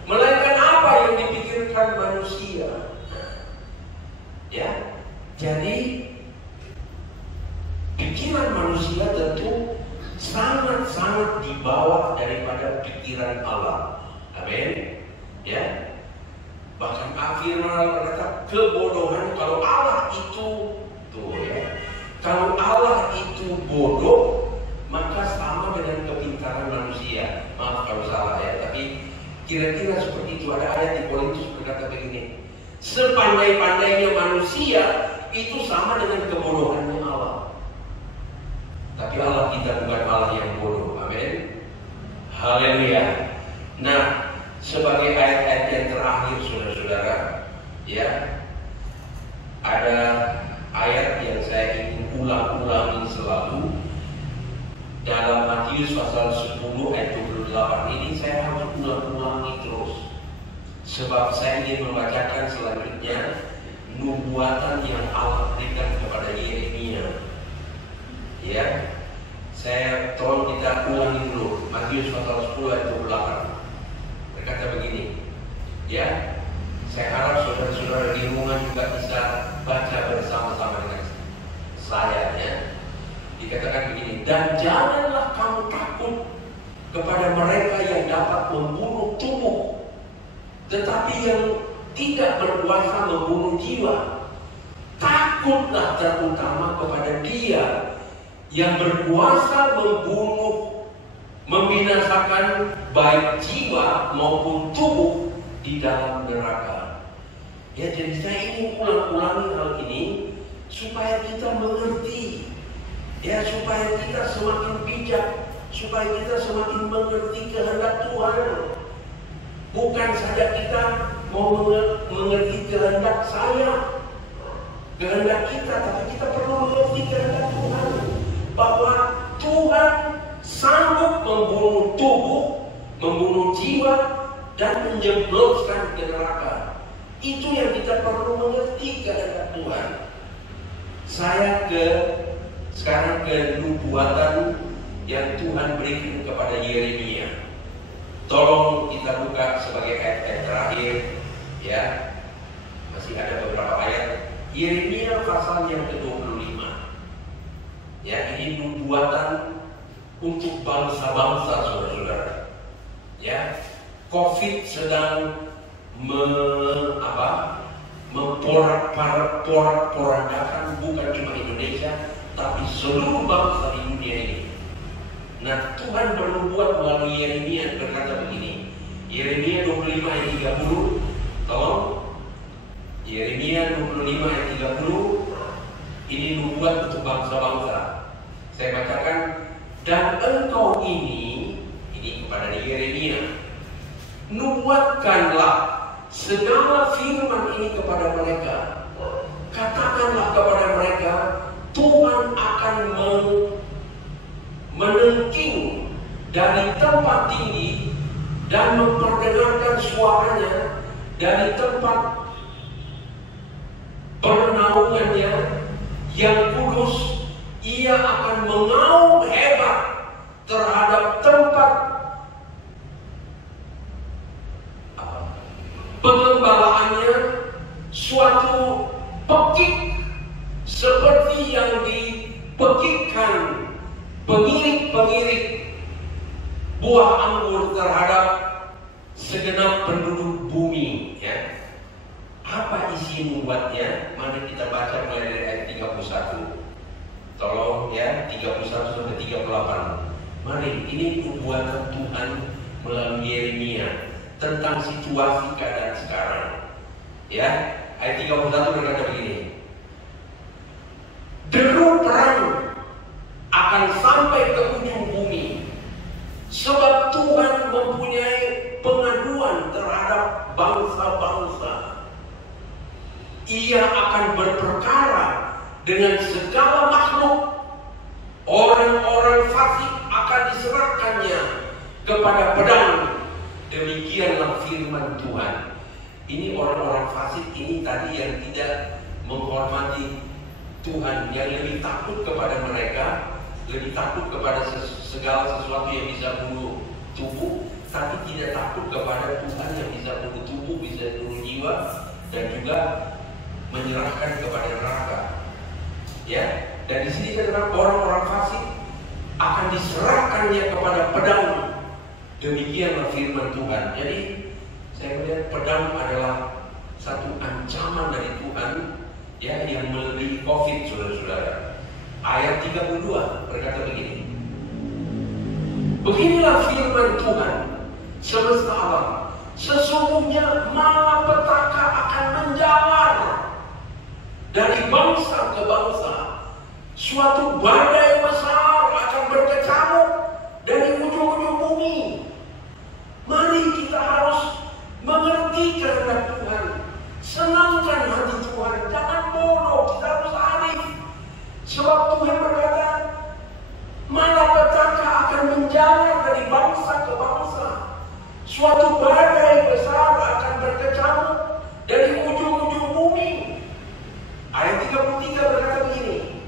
melainkan apa yang dipikirkan manusia. Ya, jadi pikiran manusia tentu sangat-sangat di bawah daripada pikiran Allah. Amin. Ya. Bahkan akhirnya Allah berkata, kebodohan kalau Allah itu kalau Allah itu bodoh, maka sama dengan kepintaran manusia. Maaf kalau salah ya, tapi kira-kira seperti itu. Ada ayat di Korintus berkata begini, sepandai-pandainya manusia itu sama dengan kebodohannya Allah. Tapi Allah kita bukan Allah yang bodoh. Amin. Haleluya. Nah, sebagai ayat-ayat yang terakhir saudara-saudara, ya, ada ayat pasal 10 ayat 28 ini saya harus ulang-ulangi terus. Sebab saya ingin membacakan selanjutnya nubuatan yang Allah berikan kepada Yeremia. Ya, saya tolong kita ulangi dulu. Matius pasal 10 ayat 28 berkata begini. Ya, saya harap saudara-saudara di rumah juga bisa baca bersama-sama dengan saya. Ya, dikatakan begini, dan janganlah kamu takut kepada mereka yang dapat membunuh tubuh, tetapi yang tidak berkuasa membunuh jiwa. Takutlah terutama kepada Dia yang berkuasa membunuh, membinasakan baik jiwa maupun tubuh di dalam neraka. Ya, jadi saya ingin ulang-ulangi hal ini supaya kita mengerti. Ya, supaya kita semakin bijak, supaya kita semakin mengerti kehendak Tuhan. Bukan saja kita mau mengerti kehendak saya, kehendak kita, tapi kita perlu mengerti kehendak Tuhan. Bahwa Tuhan sanggup membunuh tubuh, membunuh jiwa, dan menjebloskan ke neraka. Itu yang kita perlu mengerti kehendak Tuhan. Saya sekarang ke nubuatan yang Tuhan berikan kepada Yeremia. Tolong kita buka sebagai ayat-ayat terakhir, ya. Masih ada beberapa ayat. Yeremia pasal yang ke-25. Ya, ini nubuatan untuk bangsa-bangsa, saudara-saudara. Ya, COVID sedang memporak-porandakan bukan cuma Indonesia, tapi seluruh bangsa di dunia ini. Nah, Tuhan bernubuat melalui Yeremia berkata begini. Yeremia 25 ayat 30. Tolong. Yeremia 25 ayat 30. Ini nubuat untuk bangsa-bangsa. Saya bacakan. Dan engkau ini kepada Yeremia, nubuatkanlah segala firman ini kepada mereka. Katakanlah kepada mereka, Tuhan akan menengking dari tempat tinggi dan memperdengarkan suaranya dari tempat pernaungannya yang kudus. Ia akan mengaum hebat terhadap tempat pengembalaannya, suatu pekik seperti yang dipekikkan pengirik-pengirik buah anggur terhadap segenap penduduk bumi. Ya. Apa isi nubuatnya? Mari kita baca mulai dari ayat 31. Tolong ya, 31 sampai 38. Mari, ini nubuatan Tuhan melalui Yeremia tentang situasi keadaan sekarang. Ya, ayat 31 berkata begini. Deru perang akan sampai ke ujung bumi, sebab Tuhan mempunyai pengaduan terhadap bangsa-bangsa. Ia akan berperkara dengan segala makhluk. Orang-orang fasik akan diserahkannya kepada pedang. Demikianlah firman Tuhan. Ini orang-orang fasik ini tadi yang tidak menghormati Tuhan, yang lebih takut kepada mereka, lebih takut kepada segala sesuatu yang bisa bunuh tubuh, tapi tidak takut kepada Tuhan yang bisa bunuh tubuh, bisa bunuh jiwa, dan juga menyerahkan kepada neraka. Ya, dan di sini terdapat orang-orang fasik akan diserahkannya kepada pedang. Demikianlah firman Tuhan. Jadi saya melihat pedang adalah satu ancaman dari Tuhan, ya, yang melebihi COVID, saudara-saudara. Ayat 32 berkata begini. Beginilah firman Tuhan semesta alam. Sesungguhnya malapetaka akan menjalar dari bangsa ke bangsa. Suatu badai besar akan berkecamuk dari ujung-ujung bumi. Mari kita harus mengerti kehendak Tuhan. Senangkan hati Tuhan. Jangan bodoh, kita harus arif. Sebab Tuhan berkata, malapetaka akan menjalar Suatu badai besar akan berkecamuk dari ujung-ujung bumi. Ayat 33 berkata begini,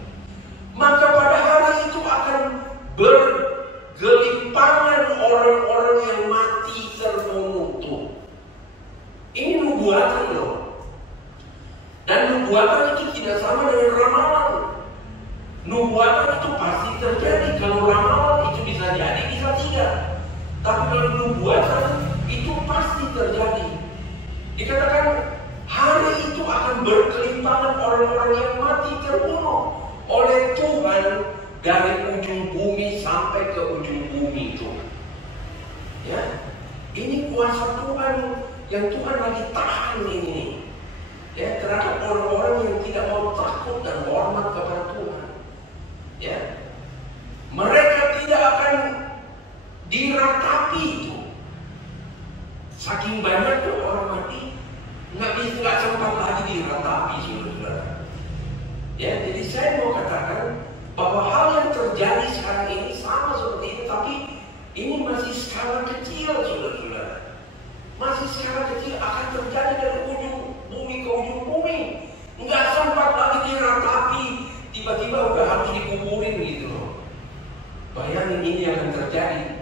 maka pada hari itu akan bergelimpangan orang-orang yang mati termengutuk. Ini nubuatan loh. Dan nubuatan itu tidak sama dengan ramalan. Nubuatan itu pasti terjadi. Kalau ramalan itu bisa jadi, bisa tidak. Tapi kalau nubuatan itu pasti terjadi. Dikatakan hari itu akan berkelimpangan orang-orang yang mati terbunuh oleh Tuhan dari ujung bumi sampai ke ujung bumi itu. Ya, ini kuasa Tuhan yang Tuhan lagi tahan ini. Ya, terhadap orang-orang yang tidak mau takut dan hormat kepada Tuhan. Ya, mereka tidak akan diratapi itu. Saking banyaknya orang mati, nggak sempat lagi diratapi, saudara-saudara. Ya, jadi saya mau katakan bahwa hal yang terjadi sekarang ini sama seperti ini, tapi ini masih skala kecil, saudara-saudara. Masih skala kecil, akan terjadi dari ujung bumi ke ujung bumi. Nggak sempat lagi diratapi, tiba-tiba udah harus dikuburin gitu loh. Bayangin ini akan terjadi.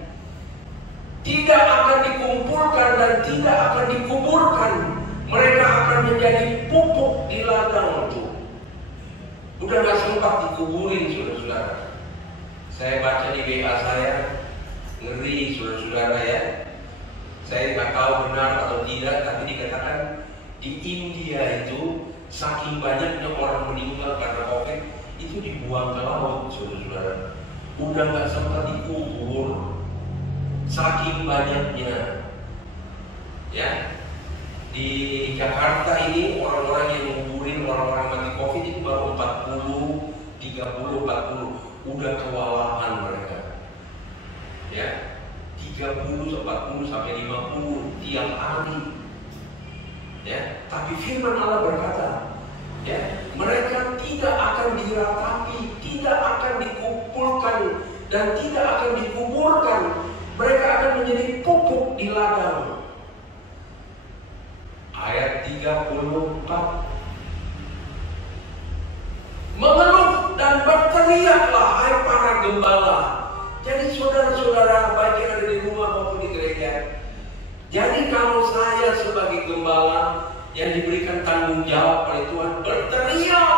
Tidak akan dikumpulkan dan tidak akan dikuburkan. Mereka akan menjadi pupuk di ladang itu. Udah gak sempat dikuburin, saudara-saudara. Saya baca di WA saya, ngeri saudara-saudara ya. Saya nggak tahu benar atau tidak, tapi dikatakan di India itu saking banyaknya orang meninggal karena COVID itu dibuang ke laut, saudara-saudara. Udah gak sempat dikubur. Saking banyaknya. Ya. Di Jakarta ini orang-orang yang nguburin orang-orang mati COVID itu baru 40, 30, 40. Udah kewalahan mereka. Ya. 30, 40 sampai 50 tiap hari. Ya, tapi firman Allah berkata, ya, mereka tidak akan diratapi, tidak akan dikumpulkan dan tidak akan dikuburkan. Mereka akan menjadi pupuk di ladang. Ayat 34. Mengeluh dan berteriaklah hai para gembala. Jadi saudara-saudara baik yang ada di rumah maupun di gereja. Jadi kalau saya sebagai gembala yang diberikan tanggung jawab oleh Tuhan berteriak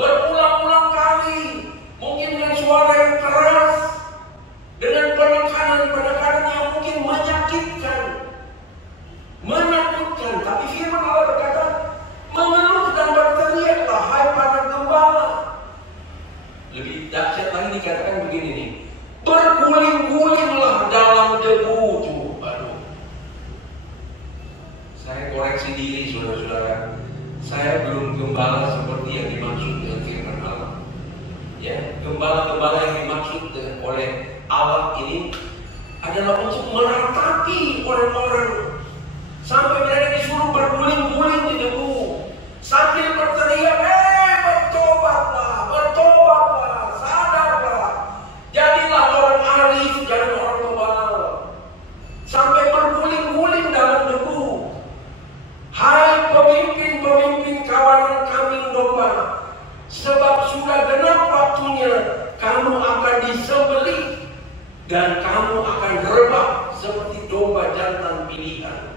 berulang-ulang kali, mungkin dengan suara yang keras, dengan penekanan yang mungkin menyakitkan, menakutkan, tapi firman Allah berkata, mengeluh dan berteriaklah hai para gembala. Lebih dahsyat lagi dikatakan begini nih, berguling-gulinglah dalam debu. Aduh, saya koreksi diri saudara-saudara, saya belum gembala seperti yang dimaksud dengan firman Allah. Ya, gembala-gembala yang dimaksud oleh Allah ini adalah untuk meratapi orang-orang sampai mereka disuruh berguling-guling di debu sambil berteriak, bertobatlah, bertobatlah, sadarlah, jadilah orang arif, jangan orang tebal, sampai berguling-guling dalam debu. Hai pemimpin-pemimpin kawanan kambing domba, sebab sudah genap waktunya kamu akan disembelih dan kamu akan rebah seperti domba jantan pilihan.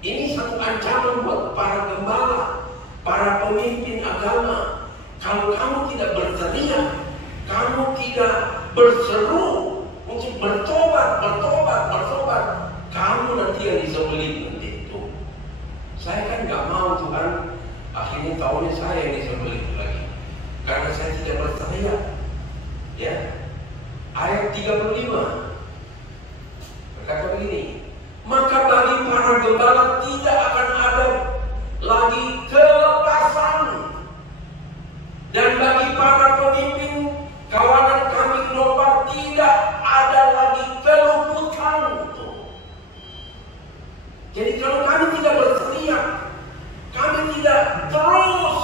Ini satu ancaman buat para gembala, para pemimpin agama. Kalau kamu tidak berteriak, kamu tidak berseru untuk bertobat, kamu nanti yang disembelih nanti itu. Saya kan nggak mau Tuhan akhirnya tahunya saya yang disembelih lagi, karena saya tidak berteriak. Ya, ayat 35 berkata begini, maka bagi para gembala tidak akan ada lagi kelepasan, dan bagi para pemimpin kawanan kambing domba tidak ada lagi keluputan. Jadi kalau kami tidak berteriak, kami tidak terus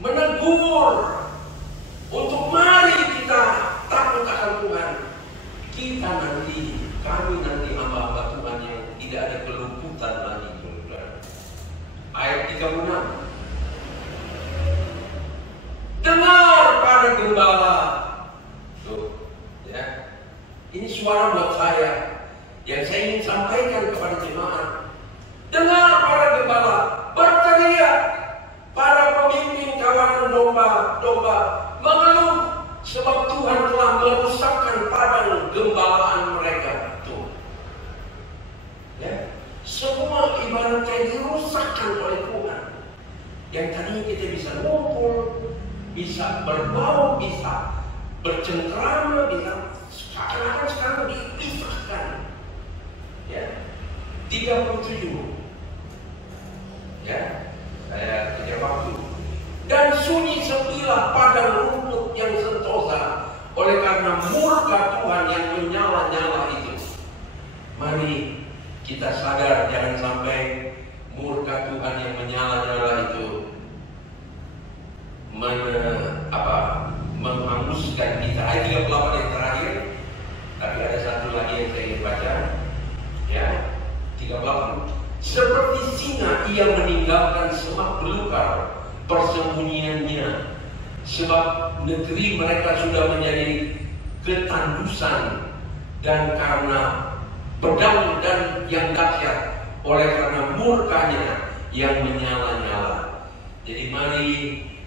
menegur untuk mari kita takut akan Tuhan, kita nanti domba-domba mengeluh sebab Tuhan telah merusakkan padang gembalaan mereka. Tuh. Ya, semua ibaratnya dirusakkan oleh Tuhan. Yang tadinya kita bisa ngumpul, bisa berbau, bisa bercengkrama, bisa seakan-akan sekarang dipisahkan. Ya, 37. Ya, saya kerja waktu. Dan sunyi sepilah padang rumput yang sentosa oleh karena murka Tuhan yang menyala-nyala itu. Mari kita sadar jangan sampai murka Tuhan yang menyala-nyala itu menghanguskan kita. Ayat 38 yang terakhir, tapi ada satu lagi yang saya ingin baca. Ya, 38. Seperti singa ia meninggalkan semak belukar persembunyiannya, sebab negeri mereka sudah menjadi ketandusan, dan karena pedang dan yang dahsyat, oleh karena murkanya yang menyala-nyala. Jadi mari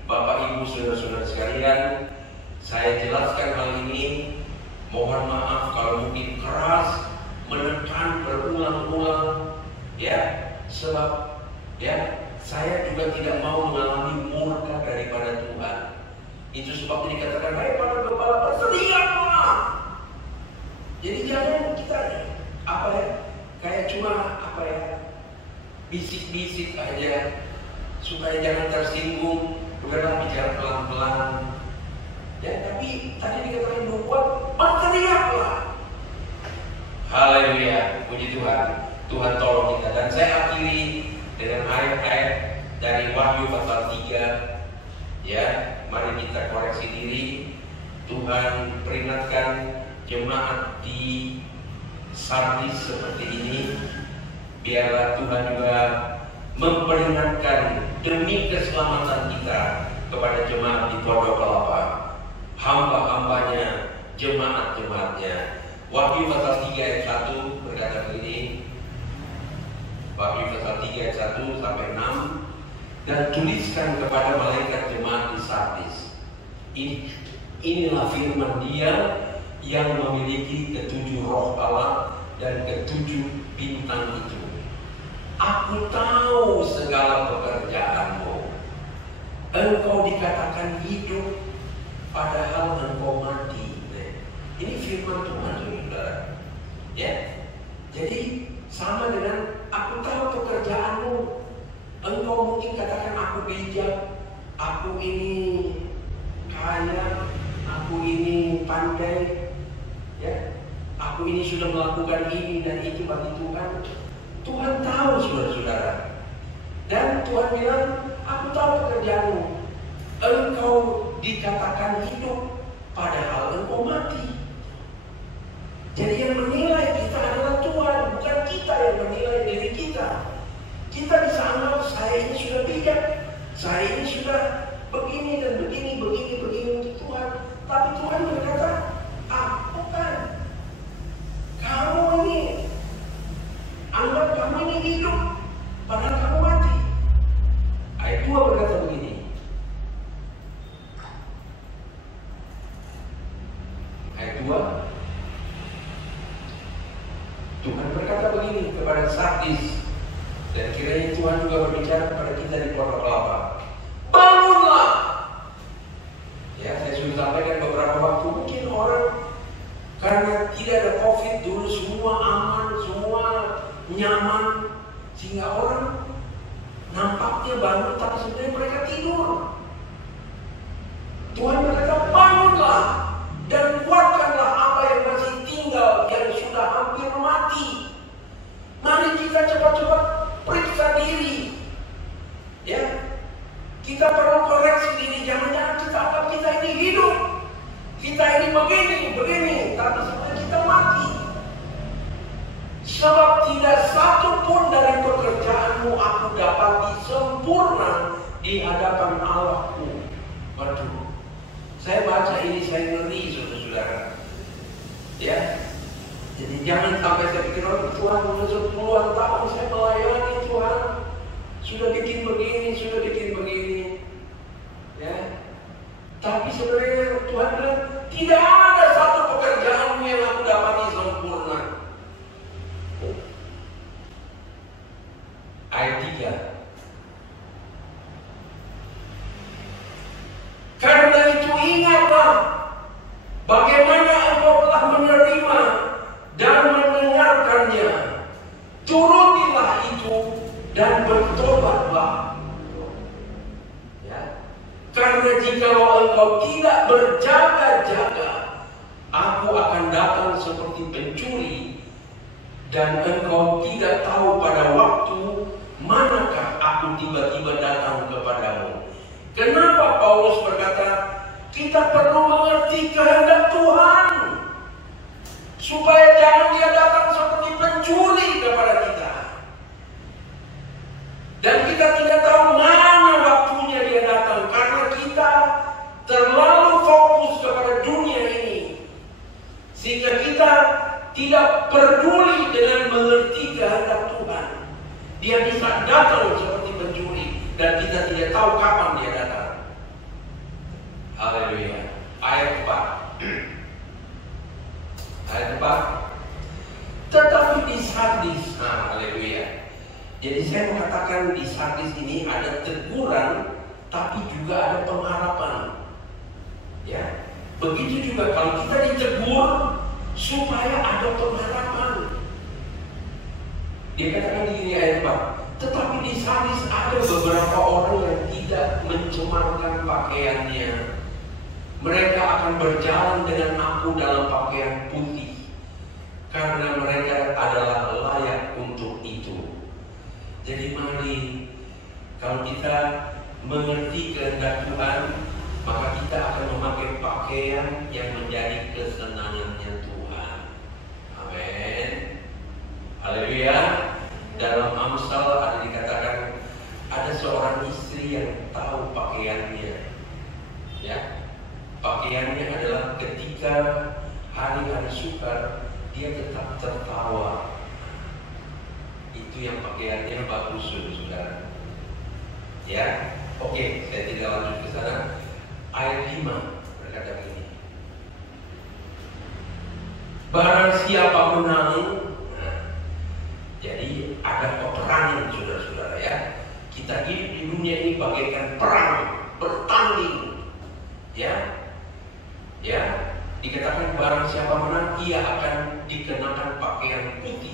Bapak Ibu saudara-saudara sekalian, saya jelaskan hal ini. Mohon maaf kalau mungkin keras, menekan berulang-ulang, ya, sebab ya saya juga tidak mau mengalami murka daripada Tuhan. Itu sebabnya dikatakan, hai para gembala, berteriaklah. Jadi jangan kita kayak cuma bisik-bisik aja supaya jangan tersinggung. Udahlah bicara pelan-pelan. Ya, tapi tadi dikatakan berbuat, berteriaklah. Haleluya, puji Tuhan. Tuhan tolong kita. Dan saya akhiri dengan ayat-ayat dari Wahyu pasal 3. Ya, mari kita koreksi diri. Tuhan peringatkan jemaat di Sardis seperti ini. Biarlah Tuhan juga memperingatkan demi keselamatan kita kepada jemaat di Pondok Kelapa, hamba-hambanya, jemaat-jemaatnya. Wahyu pasal 3 ayat 1 berkata begini. Wahyu pasal 3 ayat 1 sampai 6. Dan tuliskan kepada malaikat jemaat di Sardis, inilah firman Dia yang memiliki ketujuh roh Allah dan ketujuh bintang itu. Aku tahu segala pekerjaanmu. Engkau dikatakan hidup, padahal engkau mati. Ini firman Tuhan, saudara. Ya, jadi sama dengan aku tahu pekerjaanmu. Engkau mungkin katakan aku bijak, aku ini kaya, aku ini pandai, ya, aku ini sudah melakukan ini dan itu bagi Tuhan. Tuhan tahu, saudara-saudara. Dan Tuhan bilang, aku tahu pekerjaanmu. Engkau dikatakan hidup, padahal engkau mati. Jadi yang menilai kita adalah Tuhan, bukan kita yang menilai diri kita. Kita bisa anggap saya ini sudah bijak, saya ini sudah begini dan begini untuk Tuhan. Tapi Tuhan berkata, bukan. Kamu ini anggap kamu ini hidup, padahal kamu mati. Ayat 2 berkata begini. Ayat 2, Tuhan berkata begini kepada Sardis. Dan kiranya Tuhan juga berbicara kepada kita di Pondok Kelapa. Bangunlah! Ya, saya sudah sampaikan beberapa waktu. Mungkin orang karena tidak ada COVID dulu semua aman, semua nyaman, sehingga orang nampaknya bangun tapi sebenarnya mereka tidur. Tuhan berkata, bangunlah dan kuatkanlah apa yang masih tinggal, yang sudah hampir mati. Mari kita cepat-cepat periksa diri, ya. Kita perlu koreksi diri. Jangan-jangan kita anggap kita ini hidup, kita ini begini, tapi sebenarnya kita mati. Sebab tidak satu pun dari pekerjaanmu aku dapati sempurna di hadapan Allahku. Waduh, saya baca ini saya ngeri, saudara-saudara. Ya. Jadi jangan sampai saya pikir, oh Tuhan sudah 10-an tahun saya melayani Tuhan, sudah bikin begini, ya. dan bertobatlah. Ya. Karena jikalau engkau tidak berjaga-jaga, aku akan datang seperti pencuri, dan engkau tidak tahu pada waktu manakah aku tiba-tiba datang kepadamu. Kenapa Paulus berkata, kita perlu mengerti kehendak Tuhan, supaya jangan dia datang seperti pencuri kepada kita. Dan kita tidak tahu mana waktunya dia datang, karena kita terlalu fokus kepada dunia ini, sehingga kita tidak peduli dengan mengerti kehendak Tuhan. Dia bisa datang seperti pencuri, dan kita tidak tahu kapan dia datang. Haleluya. Ayat 4. Ayat 4. Tetapi di Sardis, haleluya. Jadi saya mengatakan di Sardis ini ada teguran, tapi juga ada pengharapan. Ya, begitu juga kalau kita ditegur, supaya ada pengharapan. Dia katakan di sini ayat 4. Tetapi di Sardis ada beberapa orang yang tidak mencemarkan pakaiannya. Mereka akan berjalan dengan aku dalam pakaian putih, karena mereka adalah layak untuk itu. Jadi mari, kalau kita mengerti kehendak Tuhan, maka kita akan memakai pakaian yang menjadi kesenangannya Tuhan. Amin. Haleluya. Dalam Amsal ada dikatakan, ada seorang istri yang tahu pakaiannya. Ya, pakaiannya adalah ketika hari-hari sukar, dia tetap tertawa. Itu yang pakaiannya bagus, saudara. Ya, oke, saya tidak lanjut ke sana. Ayat 5 berkata begini. Barang siapa menang, jadi ada peperangan, saudara-saudara ya. Kita hidup di dunia ini bagaikan perang, bertanding. Ya, dikatakan barang siapa menang, ia akan dikenakan pakaian putih.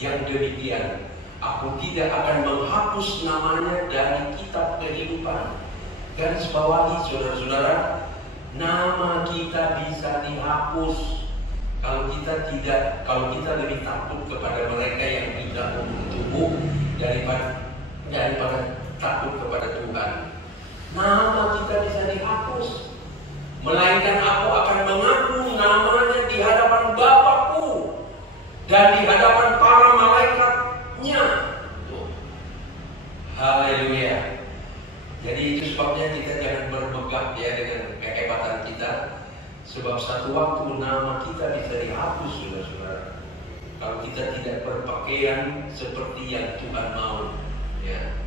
Yang demikian, aku tidak akan menghapus namanya dari kitab kehidupan. Garis bawahi, saudara-saudara, nama kita bisa dihapus kalau kita lebih takut kepada mereka yang tidak membunuh tubuh daripada takut kepada Tuhan. Nama kita bisa dihapus, melainkan aku akan mengaku namanya di hadapan Bapakku dan di hadapan para malaikatnya. Haleluya. Jadi itu sebabnya kita jangan bermegah ya dengan kehebatan kita, sebab satu waktu nama kita bisa dihapus, saudara-saudara, kalau kita tidak berpakaian seperti yang Tuhan mau. Ya.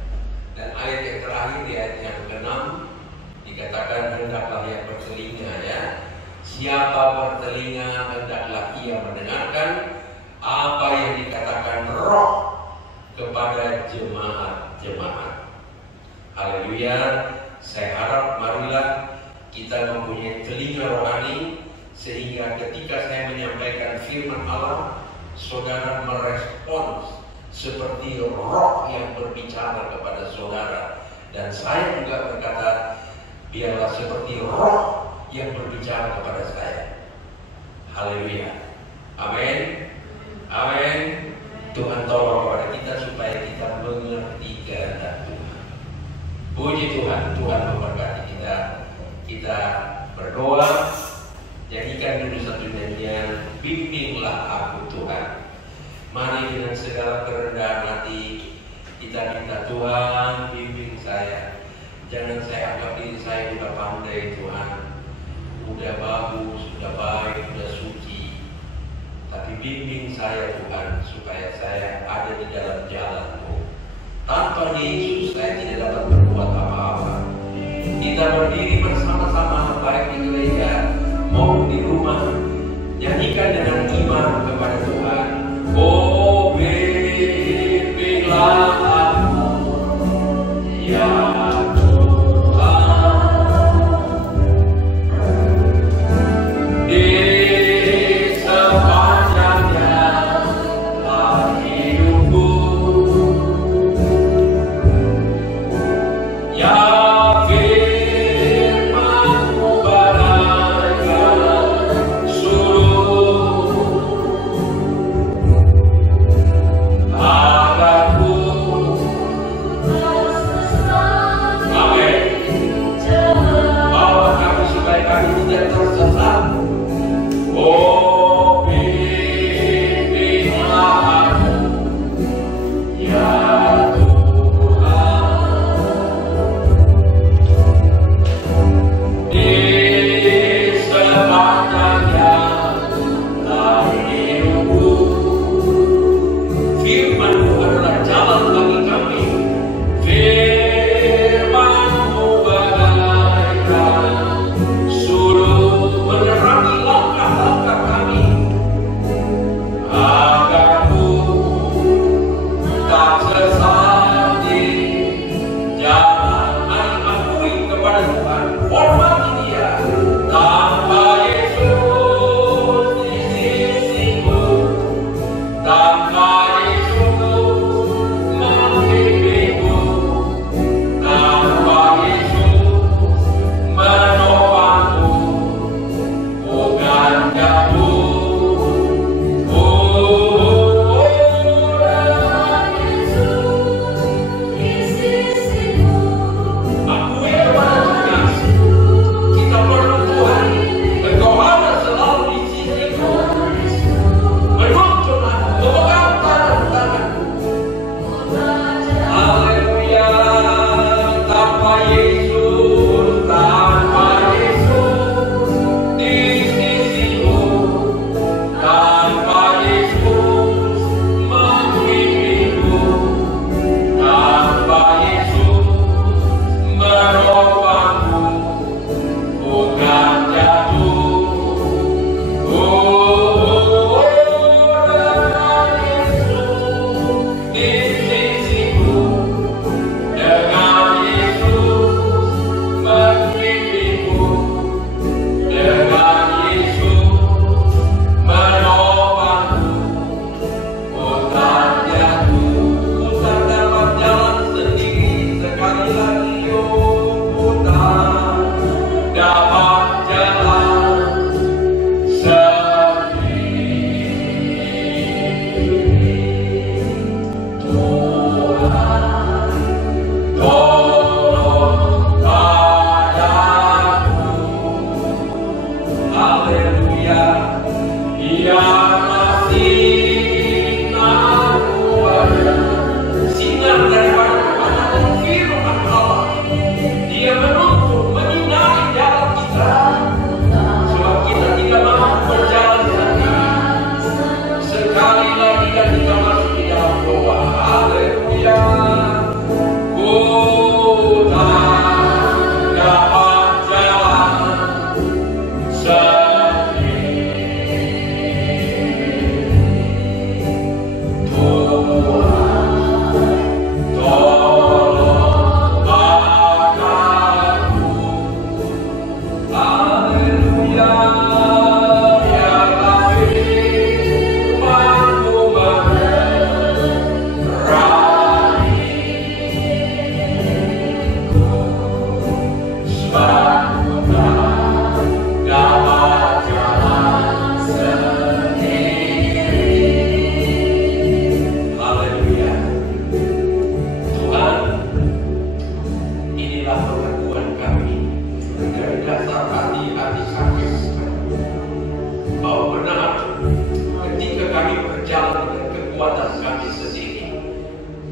Dan ayat yang terakhir di ayat yang ke-6 dikatakan, hendaklah yang bertelinga ya. Siapa bertelinga hendaklah ia mendengarkan apa yang dikatakan Roh kepada jemaat-jemaat. Haleluya. Saya harap marilah kita mempunyai telinga rohani, sehingga ketika saya menyampaikan firman Allah, saudara merespons seperti Roh yang berbicara kepada saudara. Dan saya juga berkata, biarlah seperti Roh yang berbicara kepada saya. Haleluya. Amin. Amin. Tuhan tolong kepada kita supaya kita mengerti kehendak Tuhan. Puji Tuhan, Tuhan memberkati kita. Kita berdoa, jadikan dulu satu nyanyian, bimbinglah aku Tuhan. Mari dengan segala kerendahan hati kita minta, Tuhan bimbing saya. Jangan saya anggap diri saya sudah pandai Tuhan, udah bagus, sudah baik, sudah suci. Tapi bimbing saya Tuhan, supaya saya ada di dalam jalan-Mu. Tanpa Yesus saya tidak dapat berbuat apa-apa. Kita berdiri bersama-sama, baik di gereja maupun di rumah, nyanyikan dengan iman kepada Tuhan. Oh, bimbinglah aku ya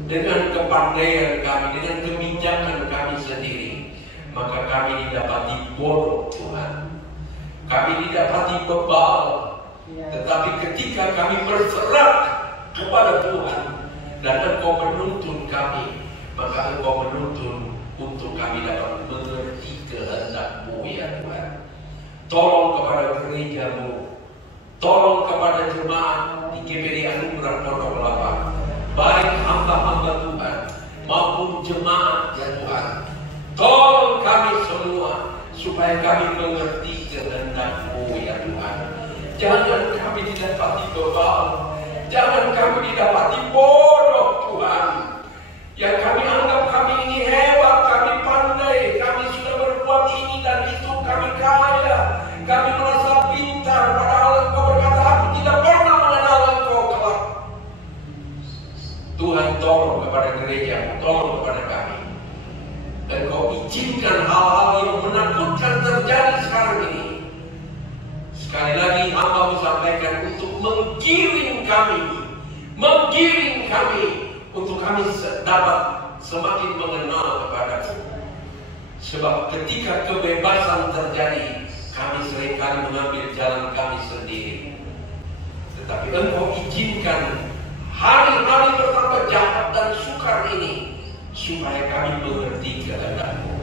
dengan kepandaian kami, dengan kebijakan kami sendiri, maka kami didapati bodoh Tuhan. Kami didapati bebal. Tetapi ketika kami berserah kepada Tuhan dan Engkau menuntun kami, maka Engkau menuntun untuk kami dapat mengerti kehendak-Mu ya Tuhan. Tolong kepada gereja-Mu, tolong kepada jemaat di GPD Anugerah Pondok Kelapa, baik hamba-hamba Tuhan maupun jemaat ya Tuhan. Tolong kami semua supaya kami mengerti kehendak-Mu ya Tuhan. Jangan kami didapati bebal, jangan kami didapati bodoh Tuhan. Yang kami anggap kami ini hebat, kami pandai, kami sudah berbuat ini dan itu, kami kaya, kami merasa pintar, padahal Engkau berkata, aku tidak pernah mengenal Engkau kelak. Tuhan tolong kepada gereja, tolong kepada kami. Engkau izinkan hal-hal yang menakutkan terjadi sekarang ini. Sekali lagi hamba sampaikan untuk menggiring kami untuk kami dapat semakin mengenal kepada-Mu. Sebab ketika kebebasan terjadi, kami seringkali mengambil jalan kami sendiri. Tetapi Engkau izinkan hari-hari betapa jahat dan sukar ini supaya kami mengerti kehendak-Mu.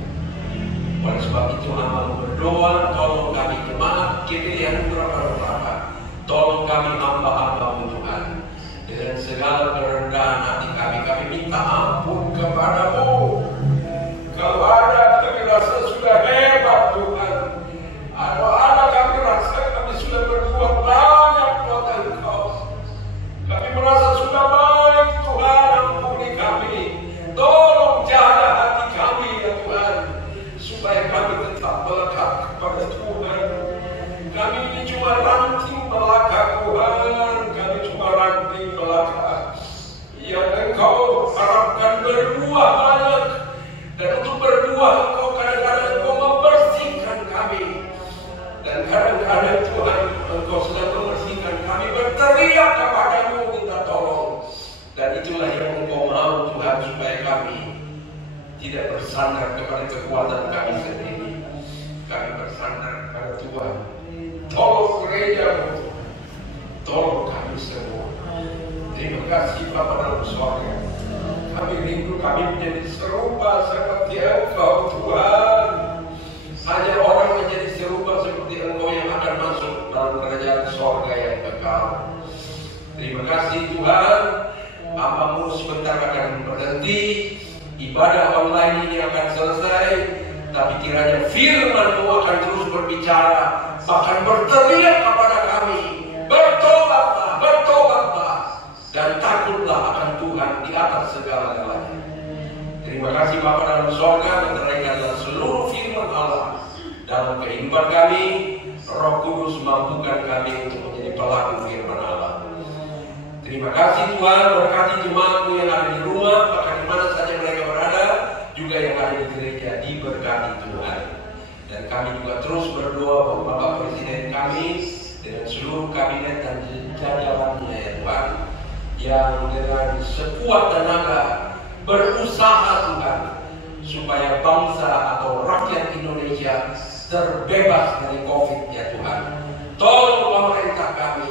Oleh sebab itu hamba berdoa, tolong kami jemaat GPD Anugerah Pondok Kelapa, tolong kami hamba-hamba-Mu Tuhan. Dengan segala kerendahan hati kami minta ampun kepada-Mu. Kalau ada kami rasa sudah hebat Tuhan, atau ada kami rasa kami sudah berbuat banyak buat Engkau, kami merasa sudah baik Tuhan, ampuni kami. Tolong jaga hati kami ya Tuhan, supaya kami tetap melekat kepada Tuhan. Kami ini cuma ranting belaka Tuhan, kami cuma ranting belaka yang Engkau harapkan berbuah banyak. Dan untuk berbuah Engkau kadang-kadang Engkau membersihkan kami. Dan kadang-kadang Tuhan Engkau sudah membersihkan kami, berteriak kepada-Mu minta tolong. Dan itulah yang Engkau mau Tuhan, supaya kami tidak bersandar kepada kekuatan kami sendiri. Kami bersandar kepada Tuhan. Tolong gereja-Mu, tolong kami semua. Terima kasih Bapa dalam surga. Kami rindu kami menjadi serupa seperti Engkau Tuhan. Hanya orang menjadi serupa seperti Engkau yang akan masuk dalam kerajaan surga yang kekal. Terima kasih Tuhan. Hamba-Mu sebentar akan berhenti. Ibadah online ini akan selesai, tapi kiranya firman-Mu akan terus berbicara, bahkan berteriak kepada kami, bertobatlah, bertobatlah, dan takutlah akan Tuhan di atas segala-galanya. Terima kasih Bapa dalam surga, menerangkan seluruh firman Allah dalam kehidupan kami. Roh Kudus mampukan kami untuk menjadi pelaku firman Allah. Terima kasih Tuhan, berkati jemaat-Mu yang ada di rumah, bahkan di mana saja mereka berada, juga yang ada di gereja, diberkati Tuhan. Dan kami juga terus berdoa untuk Bapak Presiden kami dengan seluruh kabinet dan jajarannya ya Tuhan, yang dengan sekuat tenaga berusaha Tuhan supaya bangsa atau rakyat Indonesia terbebas dari COVID ya Tuhan. Tolong pemerintah kami,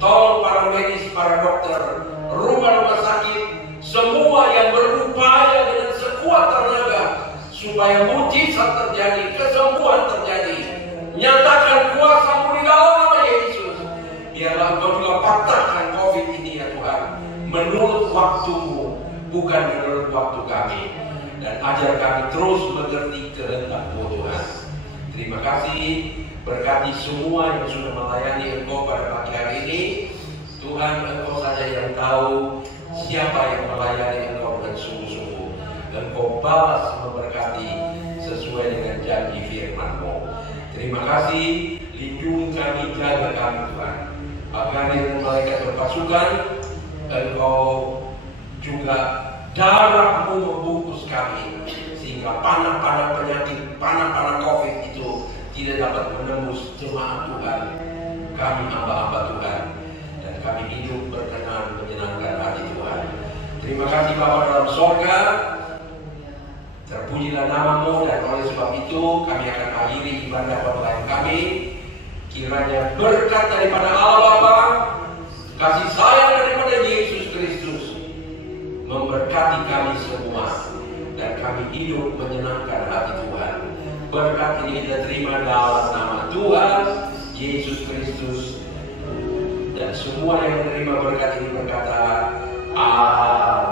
tolong para medis, para dokter, rumah-rumah sakit, semua yang berupaya dengan sekuat tenaga supaya mujizat terjadi, kesembuhan terjadi. Nyatakan kuasa-Mu di dalam nama Yesus. Biarlah Engkau juga patahkan COVID ini ya Tuhan, menurut waktu-Mu, bukan menurut waktu kami. Dan ajar kami terus mengerti kehendak-Mu Tuhan. Terima kasih, berkati semua yang sudah melayani Engkau pada pagi hari ini. Tuhan, Engkau saja yang tahu siapa yang melayani Engkau dengan sungguh-sungguh. Engkau balas memberkati sesuai dengan janji firman-Mu. Terima kasih, lindungi kami, jaga kami Tuhan. Agar dengan malaikat berpasukan, Engkau juga darah-Mu membungkus kami, sehingga panah-panah penyakit, panah-panah COVID itu tidak dapat menembus jemaat Tuhan. Kami hamba-hamba Tuhan, dan kami hidup berkenan menyenangkan hati Tuhan. Terima kasih Bapa dalam sorga, terpujilah namamu, dan oleh sebab itu kami akan akhiri ibadah online kami. Kiranya berkat daripada Allah Bapa, kasih sayang daripada Yesus Kristus memberkati kami semua, dan kami hidup menyenangkan hati Tuhan. Berkat ini kita terima dalam nama Tuhan Yesus Kristus, dan semua yang menerima berkat ini berkata, Amin.